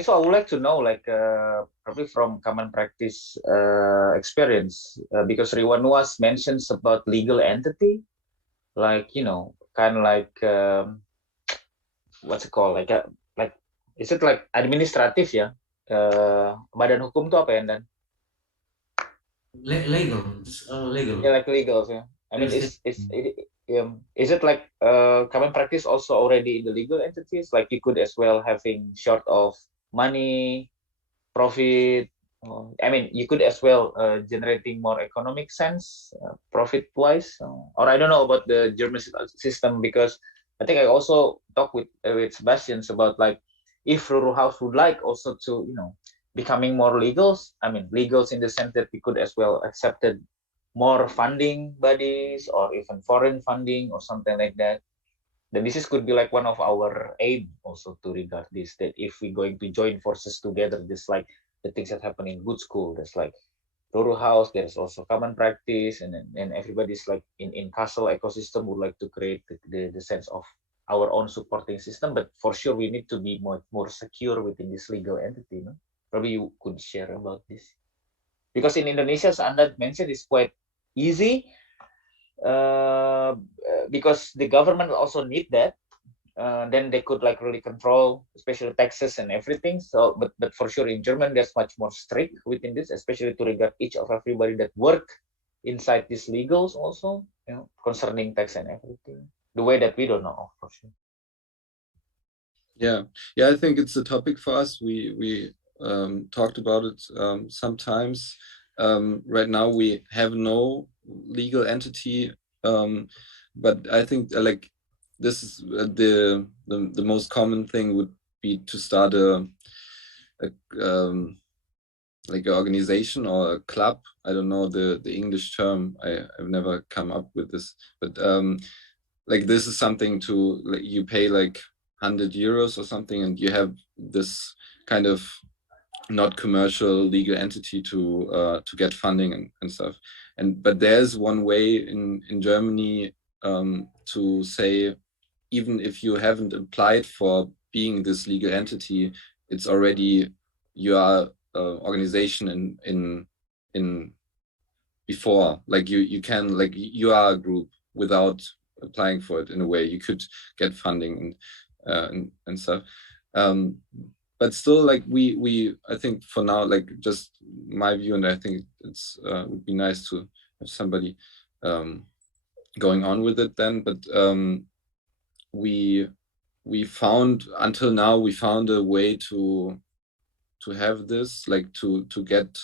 So I would like to know, like, probably from common practice experience, because Riwanuas mentions about legal entity, like, kind of like, what's it called, like, is it like administratif ya? Badan hukum tuh apa ya, Dan? Legal, legal. Yeah, like legals, yeah. I mean, is it like common practice also already in the legal entities? Like you could as well having short of money, profit. I mean, you could as well generating more economic sense, profit wise. Or I don't know about the German system, because I think I also talked with Sebastian about like if ruruhaus would like also to becoming more legals. I mean, legals in the sense that we could as well accepted more funding bodies or even foreign funding or something like that. Then this could be like one of our aim also to regard this, that if we're going to join forces together, just like the things that happen in good school, there's like ruruhaus, there's also common practice, and everybody's like in Kassel ecosystem would like to create the sense of our own supporting system. But for sure we need to be more secure within this legal entity, no? Probably you could share about this, because in Indonesia, as Anda mentioned, it's quite easy, because the government also need that. Then they could like really control, especially taxes and everything. So, but for sure in German, there's much more strict within this, especially to regard each of everybody that work inside these legals also, concerning tax and everything. The way that we don't know, for sure. Yeah, I think it's a topic for us. We talked about it sometimes. Right now we have no legal entity, but I think like this is the most common thing would be to start like an organization or a club. I don't know the English term. I've never come up with this, but like this is something to, like, you pay like 100 euros or something, and you have this kind of not commercial legal entity to get funding and stuff. But there's one way in Germany to say, even if you haven't applied for being this legal entity, it's already, you are organization in before, like you can, like, you are a group without applying for it. In a way, you could get funding and stuff. But still, like we I think for now, like, just my view, and I think it's would be nice to have somebody going on with it then. But we found, until now, we found a way to have this, like to get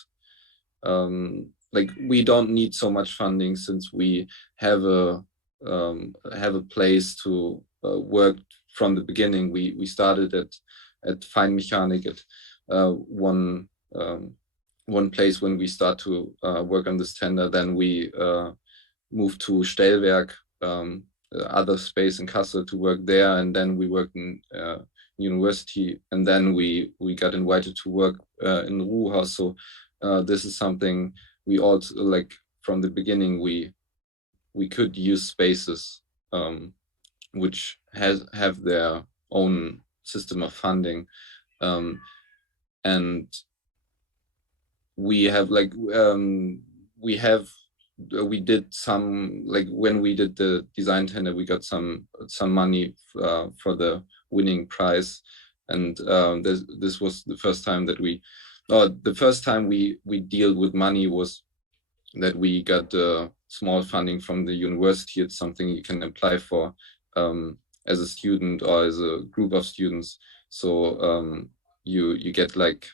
like, we don't need so much funding, since we have a place to work from the beginning. We started at Feinmechanik, at one place when we start to work on this tender. Then we moved to Stellwerk, other space in Kassel, to work there, and then we worked in university, and then we got invited to work in the ruruhaus. So this is something we also like from the beginning. We could use spaces which have their own system of funding, and we have like we did some, like when we did the design tender, we got some money for the winning prize, and this was the first time that we deal with money was that we got small funding from the university. It's something you can apply for as a student or as a group of students. So you get like,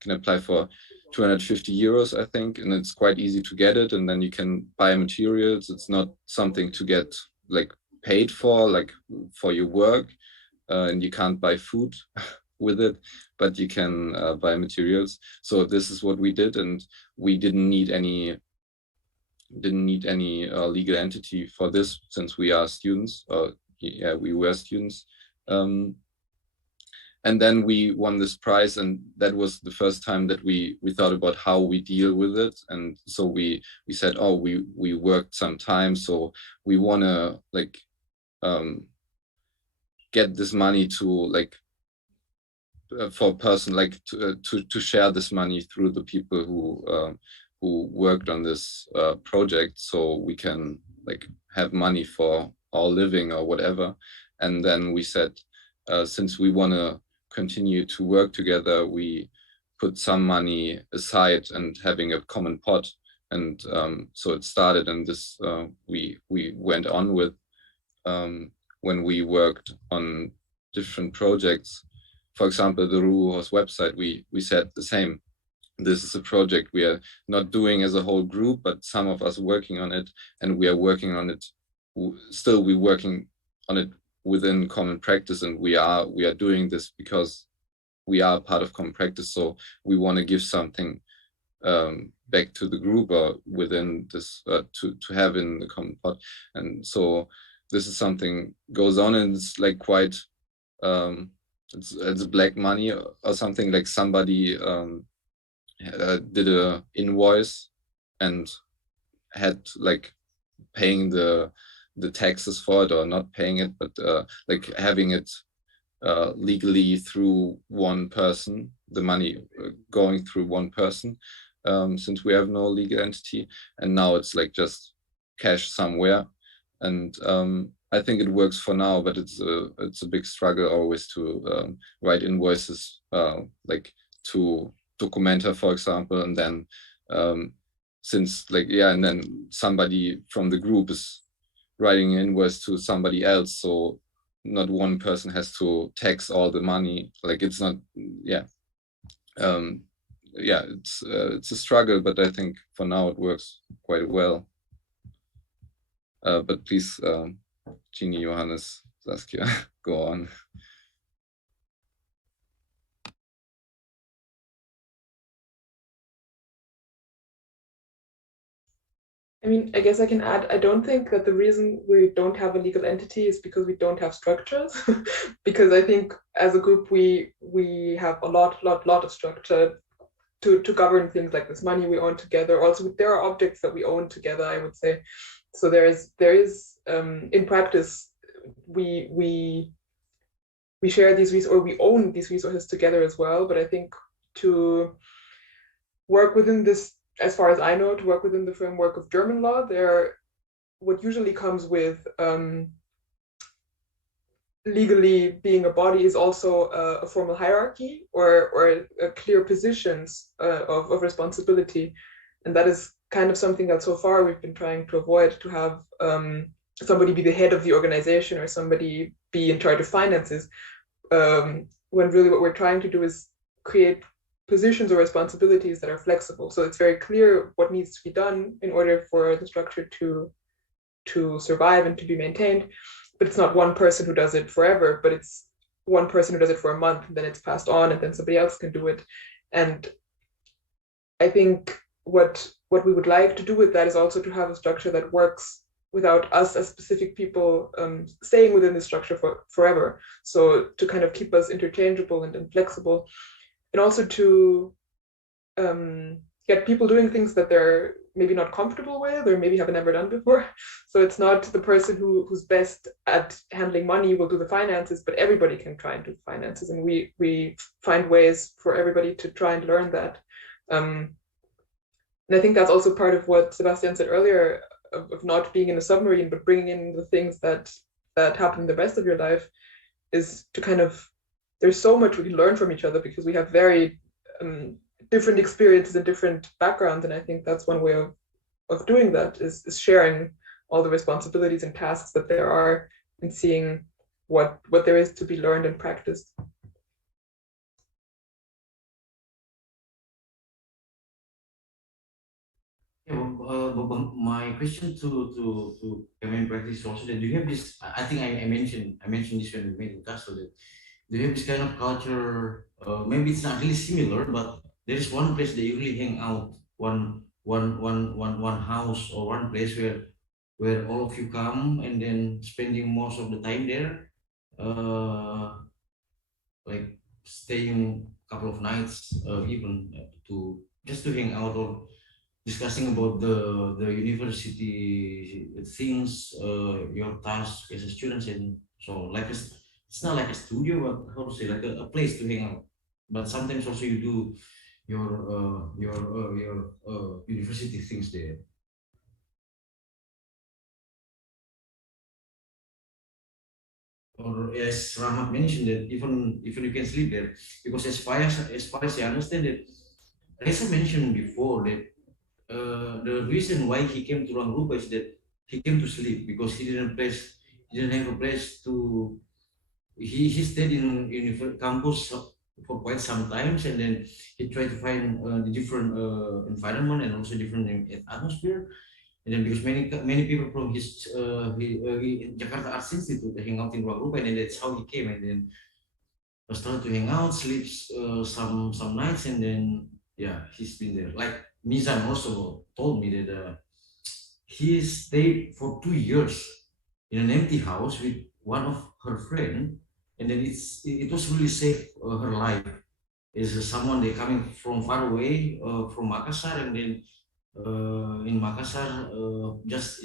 can apply for 250 euros, I think, and it's quite easy to get it. And then you can buy materials. It's not something to get like paid for, like for your work, and you can't buy food with it, but you can buy materials. So this is what we did, and we didn't need any legal entity for this, since we are students. Yeah, we were students. And then we won this prize, and that was the first time that we thought about how we deal with it. And so we said, oh, we worked some time, so we want to like get this money to like for a person, like to share this money through the people who worked on this project, so we can like have money for our living or whatever. And then we said, since we want to continue to work together, we put some money aside and having a common pot. And so it started, and this we went on with when we worked on different projects. For example, the ruruhaus website, we said the same. This is a project we are not doing as a whole group, but some of us working on it, and we are working on it. Still, we're working on it within common practice, and we are doing this because we are part of common practice. So we want to give something back to the group or within this to have in the common pot. And so this is something goes on, and it's like quite it's black money or something. Like somebody did a invoice and had like paying the taxes for it, or not paying it, but like having it legally through one person, the money going through one person, since we have no legal entity. And now it's like just cash somewhere. And I think it works for now, but it's a big struggle always to write invoices, like to Documenta, for example, and then since like, yeah, and then somebody from the group is writing an invoice to somebody else, so not one person has to tax all the money. Like it's not, yeah, yeah, it's a struggle, but I think for now it works quite well. But please, Jeannie, Johannes, Saskia, go on. I mean, I guess I can add, I don't think that the reason we don't have a legal entity is because we don't have structures. Because I think as a group, we have a lot of structure to govern things like this money we own together. Also, there are objects that we own together, I would say. So there is in practice, we share these resources, or we own these resources together as well. But I think to work within this, as far as I know, to work within the framework of German law, what usually comes with legally being a body is also a formal hierarchy or clear positions of responsibility. And that is kind of something that so far we've been trying to avoid, to have somebody be the head of the organization or somebody be in charge of finances, when really what we're trying to do is create positions or responsibilities that are flexible. So it's very clear what needs to be done in order for the structure to survive and to be maintained. But it's not one person who does it forever, but it's one person who does it for a month, and then it's passed on, and then somebody else can do it. And I think what we would like to do with that is also to have a structure that works without us as specific people staying within the structure forever. So to kind of keep us interchangeable and flexible, and also to get people doing things that they're maybe not comfortable with or maybe have never done before. So it's not the person who's best at handling money will do the finances, but everybody can try and do the finances, and we find ways for everybody to try and learn that. And I think that's also part of what Sebastian said earlier of not being in a submarine, but bringing in the things that happen the rest of your life, is to kind of, there's so much we can learn from each other because we have very different experiences and different backgrounds. And I think that's one way of doing that is sharing all the responsibilities and tasks that there are and seeing what there is to be learned and practiced. Yeah, but my question to main practice also that do you have this? I think I mentioned this when we made in Kassel that do you have this kind of culture? Maybe it's not really similar, but there is one place that you really hang out, one house or one place where all of you come and then spending most of the time there, like staying a couple of nights, even to just to hang out or discussing about the university things, your tasks as a student, and so like it's not like a studio, but how to say, like a place to hang out. But sometimes also you do your university things there. Or as Rahmat mentioned that even you can sleep there, because as far as I understand it, as I mentioned before that the reason why he came to Ruang is that he came to sleep because he didn't have a place to. He stayed in campus for quite some times, and then he tried to find the different environment and also different atmosphere. And then because many people from his Jakarta Arts Institute hang out in Ruang, and then that's how he came, and then started to hang out, sleeps some nights, and then yeah, he's been there. Like Mizan also told me that he stayed for 2 years in an empty house with one of her friend, and then it was really saved her life. Is someone they coming from far away from Makassar, and then in Makassar just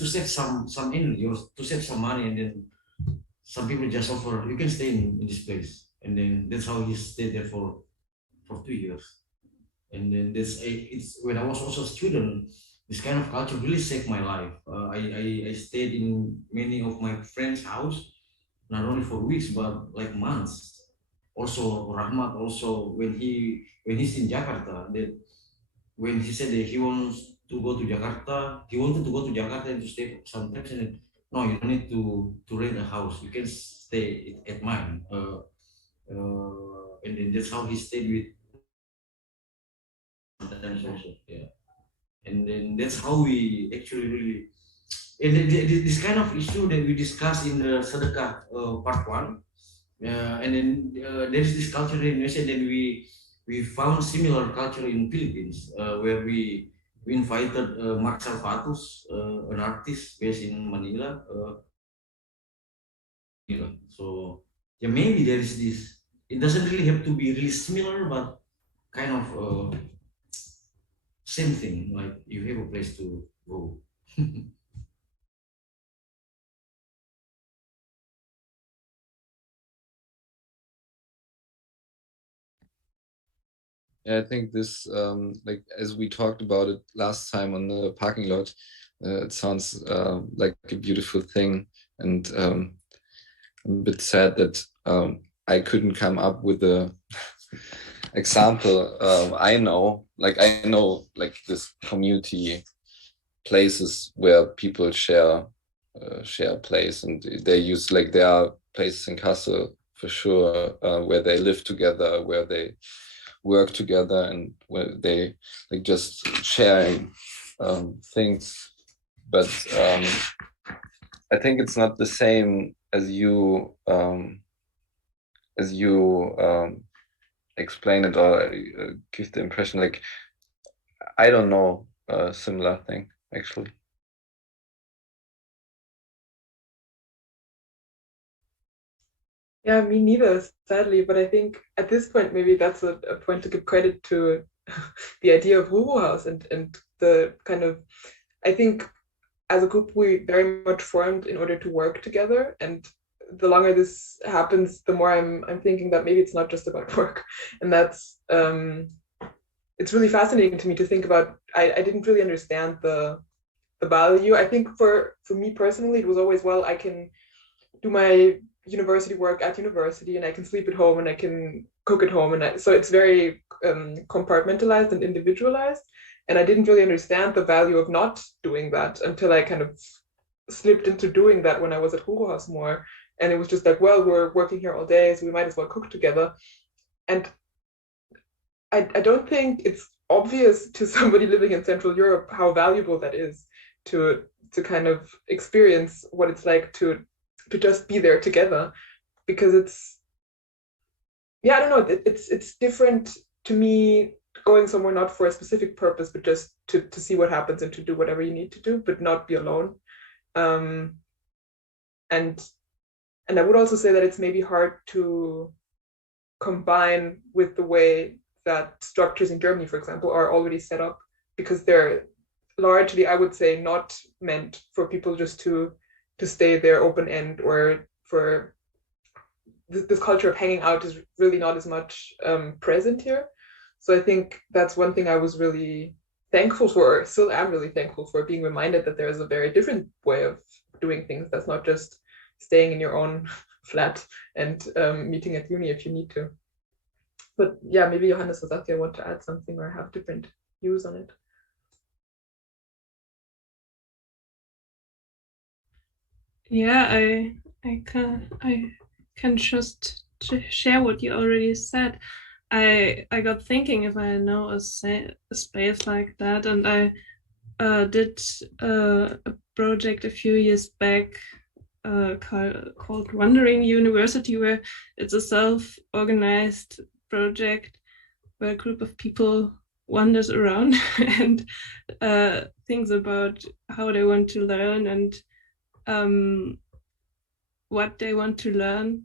to save some energy or to save some money, and then some people just offer you can stay in this place, and then that's how he stayed there for 2 years. And then it's when I was also a student, this kind of culture really saved my life. I stayed in many of my friends' house, not only for weeks but like months. Also Rahmat also when he's in Jakarta, that when he said that he wants to go to Jakarta, he wanted to go to Jakarta and to stay sometimes, and then, no, you don't need to rent a house. You can stay at mine. And then that's how he stayed with sometimes also. Yeah. And then that's how we actually really. And this kind of issue that we discussed in the Sedekah part one, and then there is this culture in Indonesia. Then we found similar culture in Philippines, where we invited Mark Salvatus, an artist based in Manila. So yeah, maybe there is this. It doesn't really have to be really similar, but kind of same thing. Like you have a place to go. Yeah, I think this, like as we talked about it last time on the parking lot, it sounds like a beautiful thing, and I'm a bit sad that I couldn't come up with a example. I know like this community places where people share a place, and they use, like, there are places in Kassel for sure where they live together, where they work together, and where they like just sharing things. But I think it's not the same as you explain it, or give the impression. Like, I don't know a similar thing actually. Yeah, me neither, sadly. But I think at this point, maybe that's a point to give credit to the idea of ruruhaus and the kind of, I think as a group, we very much formed in order to work together. And the longer this happens, the more I'm thinking that maybe it's not just about work. And that's, it's really fascinating to me to think about. I didn't really understand the value. I think for me personally, it was always, well, I can do my university work at university and I can sleep at home and I can cook at home. And so it's very compartmentalized and individualized. And I didn't really understand the value of not doing that until I kind of slipped into doing that when I was at ruruhaus more. And it was just like, well, we're working here all day, so we might as well cook together. And I don't think it's obvious to somebody living in Central Europe how valuable that is to kind of experience what it's like to just be there together, because it's, yeah, I don't know, it's different to me going somewhere not for a specific purpose, but just to see what happens and to do whatever you need to do, but not be alone. And I would also say that it's maybe hard to combine with the way that structures in Germany, for example, are already set up, because they're largely, I would say, not meant for people just to stay there open end, or for this culture of hanging out is really not as much present here. So I think that's one thing I was really thankful for, still am really thankful for, being reminded that there is a very different way of doing things that's not just staying in your own flat and meeting at uni if you need to. But yeah, maybe Johannes or Satya want to add something or have different views on it. Yeah, I can just share what you already said. I got thinking, if I know a space like that, and I did a project a few years back called Wandering University, where it's a self-organized project where a group of people wanders around and thinks about how they want to learn and what they want to learn.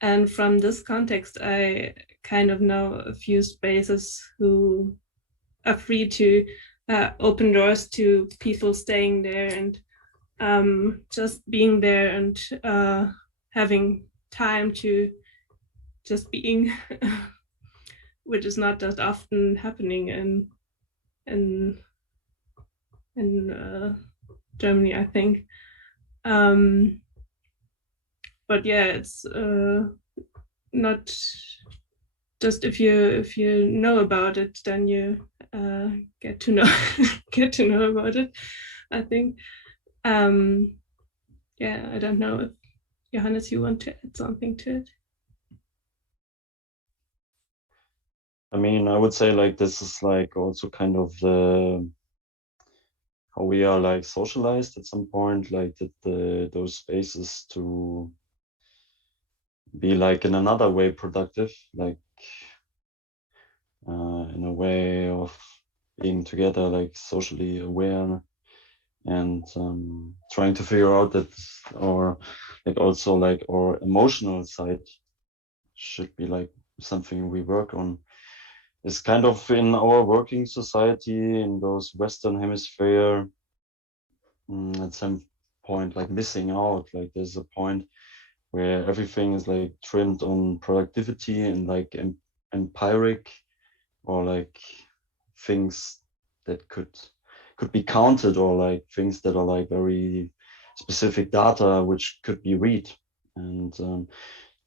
And from this context, I kind of know a few spaces who are free to open doors to people staying there and just being there and having time to just being, which is not that often happening in Germany, I think. But yeah, it's not just if you know about it, then you get to know about it, I think. Yeah, I don't know if Johannes, you want to add something to it? I mean, I would say like this is like also kind of the how we are like socialized at some point, like that those spaces to be like in another way productive, like in a way of being together, like socially aware and trying to figure out that, or like also like our emotional side should be like something we work on. It's kind of in our working society in those Western hemisphere at some point like missing out. Like there's a point where everything is like trimmed on productivity and like empiric, or like things that could be counted, or like things that are like very specific data which could be read. And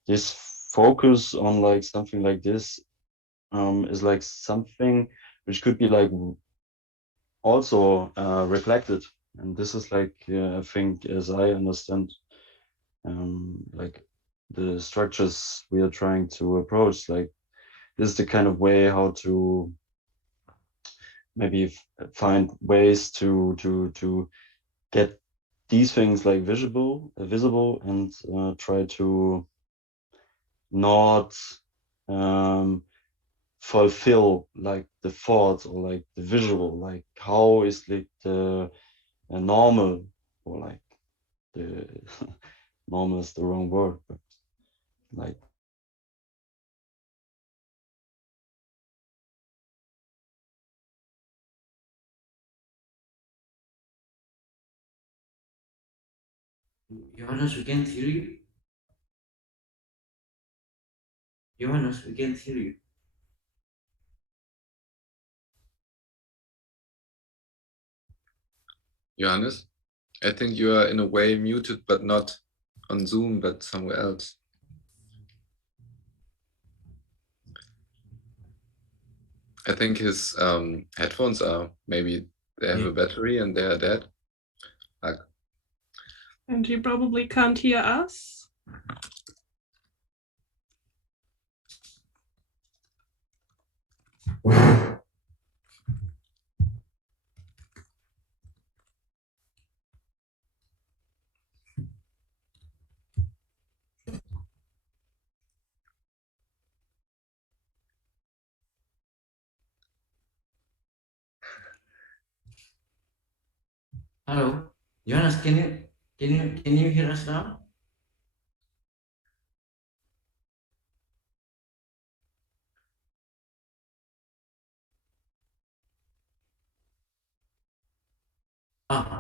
this focus on like something like this is like something which could be like also reflected. And this is like I think, as I understand, like the structures we are trying to approach, like this is the kind of way how to maybe find ways to get these things like visible and try to not fulfill like the thought or like the visual, like how is like the normal, or like the normal is the wrong word, but like Johannes, we can't hear you. Johannes, we can't hear you. Johannes, I think you are in a way muted, but not on Zoom, but somewhere else. I think his headphones are, maybe they have a battery and they are dead. And you probably can't hear us. Hello, Johannes, can you hear us now?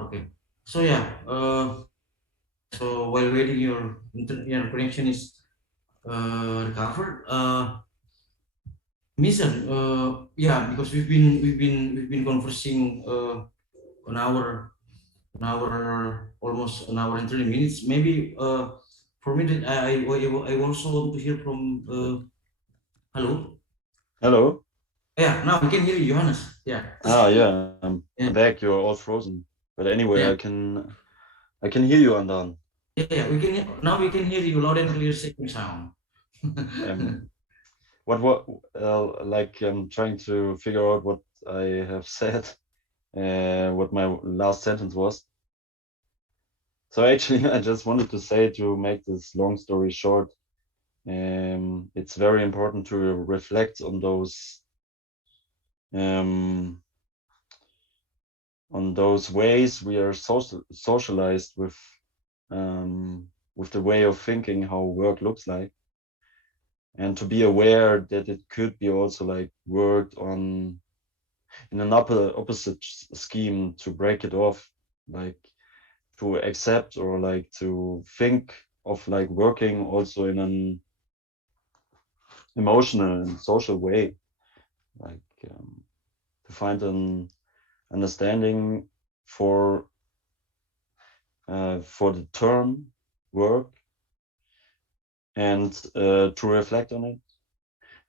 Okay. So yeah, so while waiting your connection is recovered, Mason, yeah, because we've been conversing an hour almost an hour and 30 minutes. Maybe for me that I also want to hear from hello. hello. Yeah, now we can hear you, Johannes. Yeah. Yeah, I'm back. You're all frozen. But anyway, I can hear you, Andan. Yeah, we can hear you loud and clear, second sound. What like I'm trying to figure out what I have said, what my last sentence was. So actually, I just wanted to say, to make this long story short, it's very important to reflect on those ways we are socialized with the way of thinking how work looks like, and to be aware that it could be also like worked on in an opposite scheme, to break it off, like to accept or like to think of like working also in an emotional and social way, like to find an understanding for the term work, and to reflect on it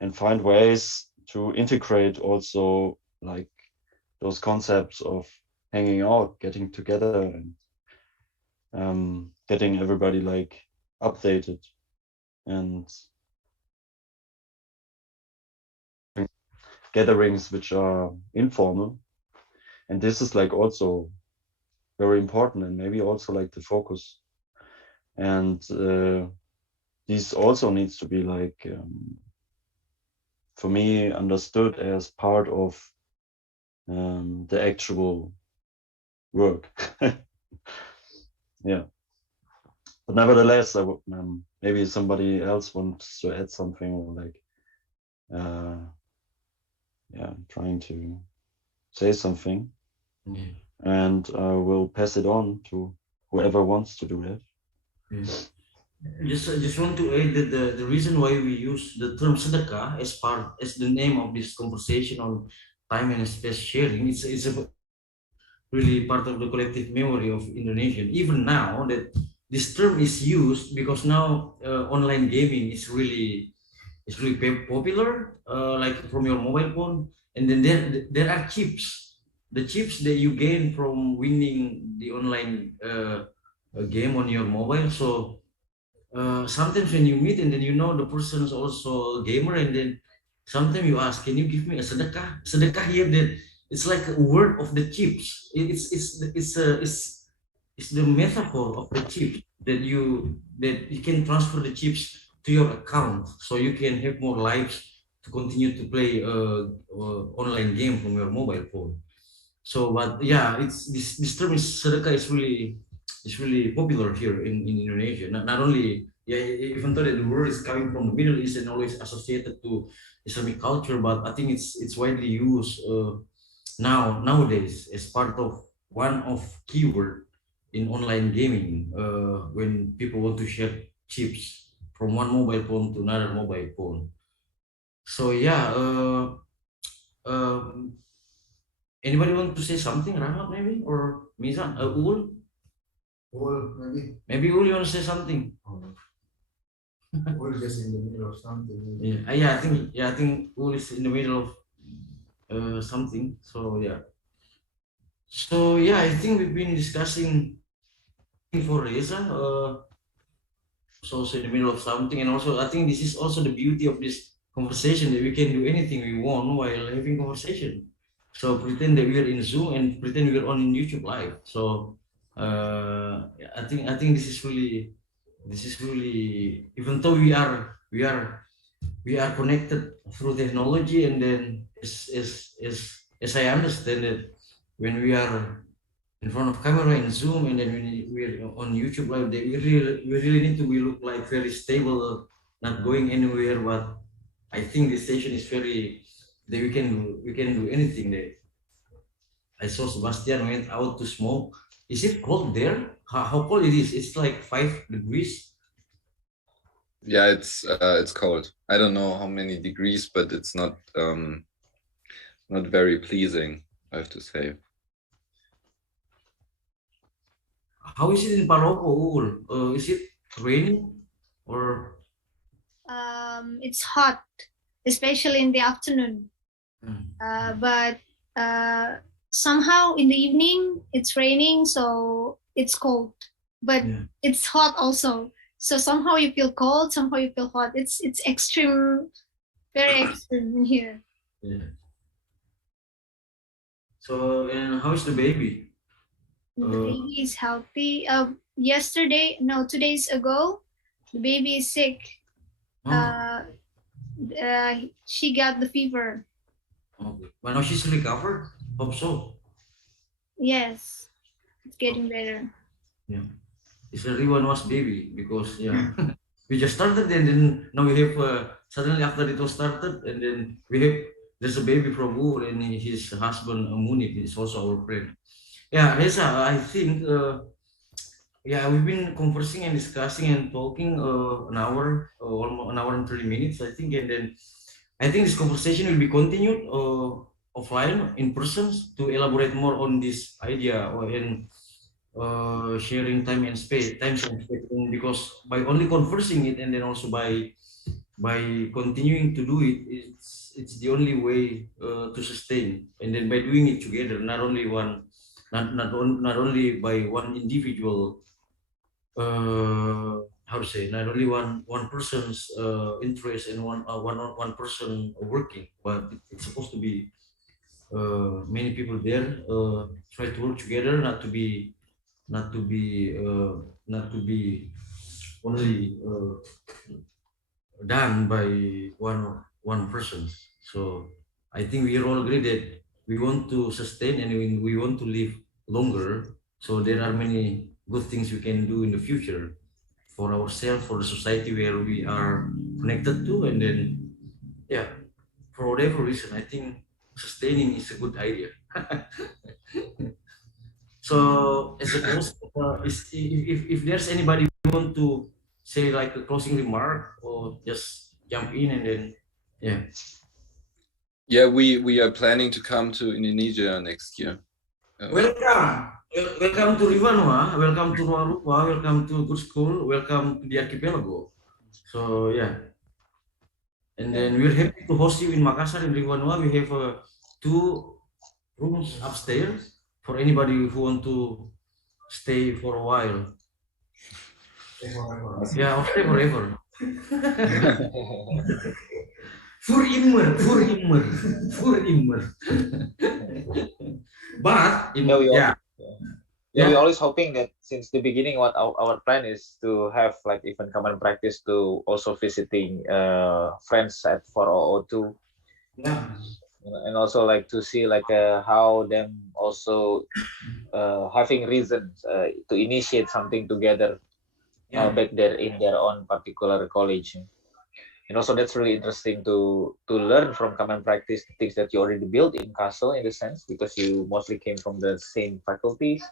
and find ways to integrate also like those concepts of hanging out, getting together, and getting everybody like updated, and gatherings which are informal. And this is like also very important, and maybe also like the focus. And this also needs to be like for me understood as part of the actual work. Yeah, but nevertheless, I would maybe somebody else wants to add something, or like yeah, trying to say something. And we'll pass it on to whoever wants to do that. Just want to add that the reason why we use the term sedekah as the name of this conversation on time and space sharing, it's really part of the collective memory of Indonesian. Even now that this term is used, because now online gaming is really popular, like from your mobile phone, and then there are chips, the chips that you gain from winning the online game on your mobile. So sometimes when you meet and then the person is also a gamer, and then sometimes you ask, can you give me a sedekah here, then it's like a word of the chips. It's the metaphor of the chips that you can transfer the chips to your account, so you can have more lives to continue to play online game from your mobile phone. So, but yeah, it's this term is sedekah is really popular here in Indonesia. Not only yeah, even though that the word is coming from the Middle East and always associated to Islamic culture, but I think it's widely used nowadays as part of one of keyword in online gaming when people want to share chips from one mobile phone to another mobile phone. So yeah, um, anybody want to say something, Rahmat maybe or Mizan, Ul? Well, maybe. Maybe Ul, you want to say something? We're just in the middle of something. Yeah, I think Ul is in the middle of something. So yeah, I think we've been discussing for Reza. Also in the middle of something, and also I think this is also the beauty of this conversation, that we can do anything we want while having conversation. So pretend that we're in Zoom and pretend we're on YouTube live. So I think this is really, even though we are connected through technology, and then as I understand it, when we are in front of camera in Zoom, and then when we're on YouTube live, we really need to be look like very stable, not going anywhere. But I think this station is very, that we can do anything there. I saw Sebastian went out to smoke. Is it cold there? How cold it is? It's like 5 degrees. Yeah, it's cold. I don't know how many degrees, but it's not very pleasing, I have to say. How is it in Palopo? Is it raining or? It's hot, especially in the afternoon. But somehow in the evening it's raining, so it's cold. But it's hot also. So somehow you feel cold, somehow you feel hot. It's extreme, very extreme here. Yeah. So, and how is the baby? The baby is healthy. 2 days ago, the baby is sick. She got the fever. Okay. But now she's recovered. Hope so. Yes, it's getting better. Yeah, it's a Riwanua's baby, because we just started, and then now we have suddenly after it was started, and then there's a baby from Ur, and his husband Munib is also our friend. Yeah, Reza, I think we've been conversing and discussing and talking an hour, almost an hour and 30 minutes, I think, and then I think this conversation will be continued offline, in person, to elaborate more on this idea, or in sharing time and space, because by only conversing it, and then also by continuing to do it, it's the only way to sustain, and then by doing it together, not only by one individual, how to say, not only one person's interest and one person working, but it's supposed to be many people there try to work together, not to be only done by one person. So I think we all agree that we want to sustain, and we want to live longer. So there are many good things we can do in the future for ourselves, for the society where we are connected to, and then for whatever reason, I think sustaining is a good idea. So as a close, if there's anybody who want to say like a closing remark, or just jump in, and then we are planning to come to Indonesia next year. Welcome to Riwanua, welcome to Ruruhaus, welcome to good school, welcome to the archipelago. So and then we're happy to host you in Makassar, in Riwanua. We have 2 rooms upstairs for anybody who want to stay for a while. Yeah, or stay forever. For immer. But we're always hoping that since the beginning, what our plan is to have like even common practice to also visiting friends at 4002. Yeah. And also like to see like how them also having reasons to initiate something together back there in their own particular college. And also that's really interesting to learn from common practice, the things that you already built in Kassel in a sense, because you mostly came from the same faculties,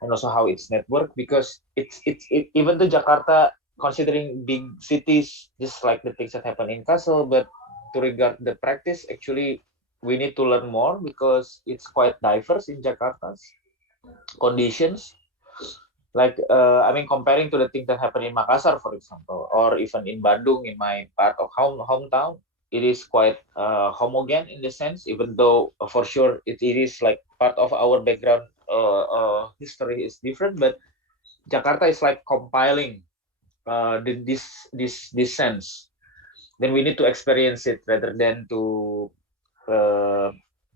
and also how it's networked, because even though Jakarta, considering big cities, just like the things that happen in Kassel, but to regard the practice, actually we need to learn more because it's quite diverse in Jakarta's conditions. Like I mean, comparing to the things that happen in Makassar, for example, or even in Bandung, in my part of hometown, it is quite homogeneous in the sense, even though for sure it is like part of our background history is different, but Jakarta is like compiling this sense. Then we need to experience it rather than to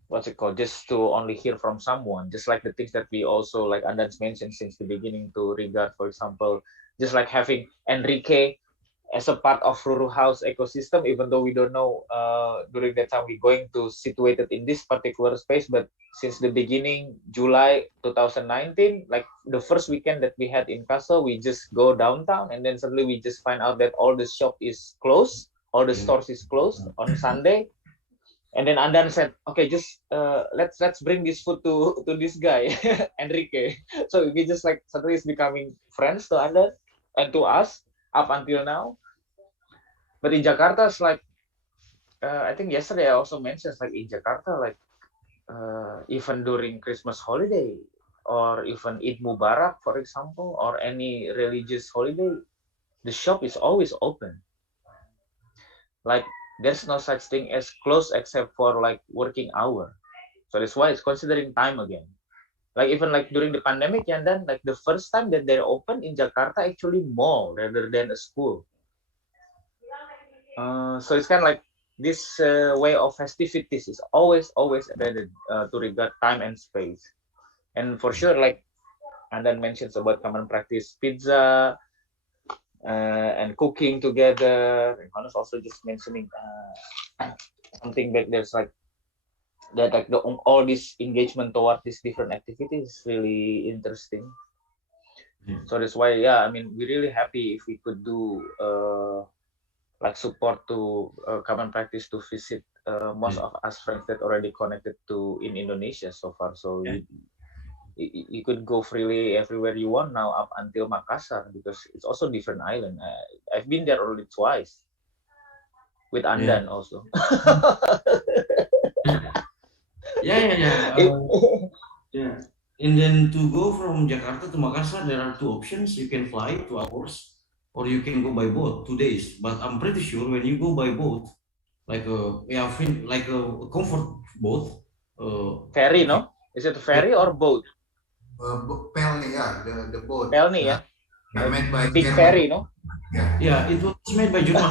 what's it called, just to only hear from someone, just like the things that we also, like Andans mentioned since the beginning, to regard, for example, just like having Enrique as a part of ruruhaus ecosystem, even though we don't know during that time we're going to situate it in this particular space, but since the beginning, July 2019, like the first weekend that we had in Kassel, we just go downtown and then suddenly we just find out that all the shop is closed, all the stores is closed on Sunday. And then Andan said, "Okay, just let's bring this food to this guy, Enrique." So we just like suddenly is becoming friends to Andan and to us up until now. But in Jakarta, it's like I think yesterday I also mentioned, like in Jakarta, like even during Christmas holiday or even Eid Mubarak, for example, or any religious holiday, the shop is always open. Like there's no such thing as close except for like working hour. So that's why it's considering time again. Like even like during the pandemic, and then like the first time that they're open in Jakarta, actually mall rather than a school. So it's kind of like this way of festivities is always embedded to regard time and space. And for sure, like Andan mentions about common practice pizza, and cooking together. And Hannes also just mentioning something back there's like that, like all this engagement toward these different activities is really interesting. So that's why, I mean, we're really happy if we could do like support to common practice to visit most of us friends that already connected to in Indonesia so far. So you could go freely everywhere you want now up until Makassar, because it's also different island. I've been there already twice with Andan also. Yeah. And then to go from Jakarta to Makassar, there are two options. You can fly 2 hours, or you can go by boat 2 days. But I'm pretty sure when you go by boat, like a comfort boat, ferry, no? Is it a ferry or boat? Pelni, the boat. Pelni, yeah. Made by big German. ferry, no? Yeah, it was made by German.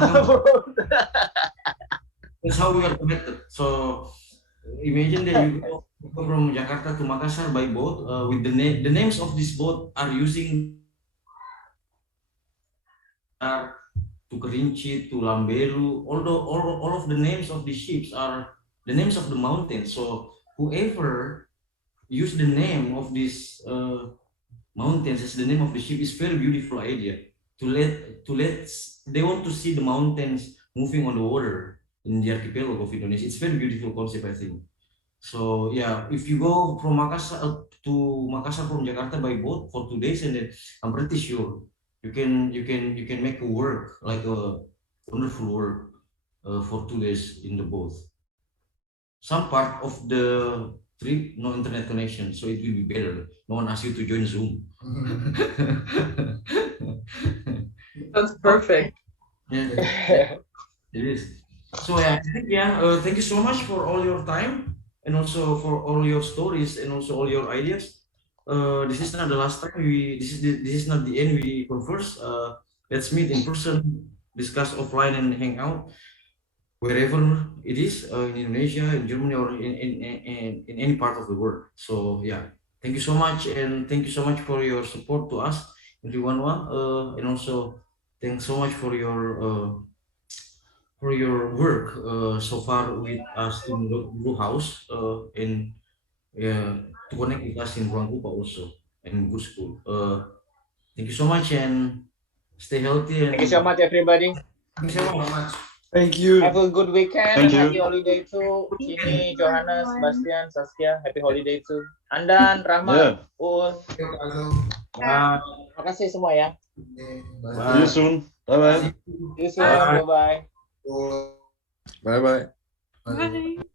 That's how we are connected. So imagine that you go from Jakarta to Makassar by boat. With the names of this boat are using to Kerinci, to Lambelu. Although all of the names of the ships are the names of the mountains. So whoever use the name of this mountains as the name of the ship is very beautiful idea. To let they want to see the mountains moving on the water in the archipelago of Indonesia. It's very beautiful concept, I think. So yeah, if you go from Makassar to Makassar from Jakarta by boat for 2 days, and then I'm pretty sure you can make a work, like a wonderful work for 2 days in the boat. Some part of the trip no internet connection, so it will be better. No one asks you to join Zoom. That's perfect. Yeah, it is. So I think thank you so much for all your time, and also for all your stories, and also all your ideas. This is not the last time this is not the end we converse. Let's meet in person, discuss offline, and hang out wherever it is, in Indonesia, in Germany, or in any part of the world. So yeah, thank you so much, and thank you so much for your support to us in Riwanua, and also thanks so much for your work so far with us in ruruhaus, and to connect with us in Ruang Kupa also, and good school. Thank you so much and stay healthy. And Thank you so much, everybody. Thank you so much. Thank you. Have a good weekend. Thank you. Happy holiday too. Chini, Johannes, Sebastian, Saskia. Happy holiday too. Andan, Rahmat, Uul. Bye. Terima kasih semua ya. See you soon. Bye bye. See you soon. Bye bye. Bye bye. Bye.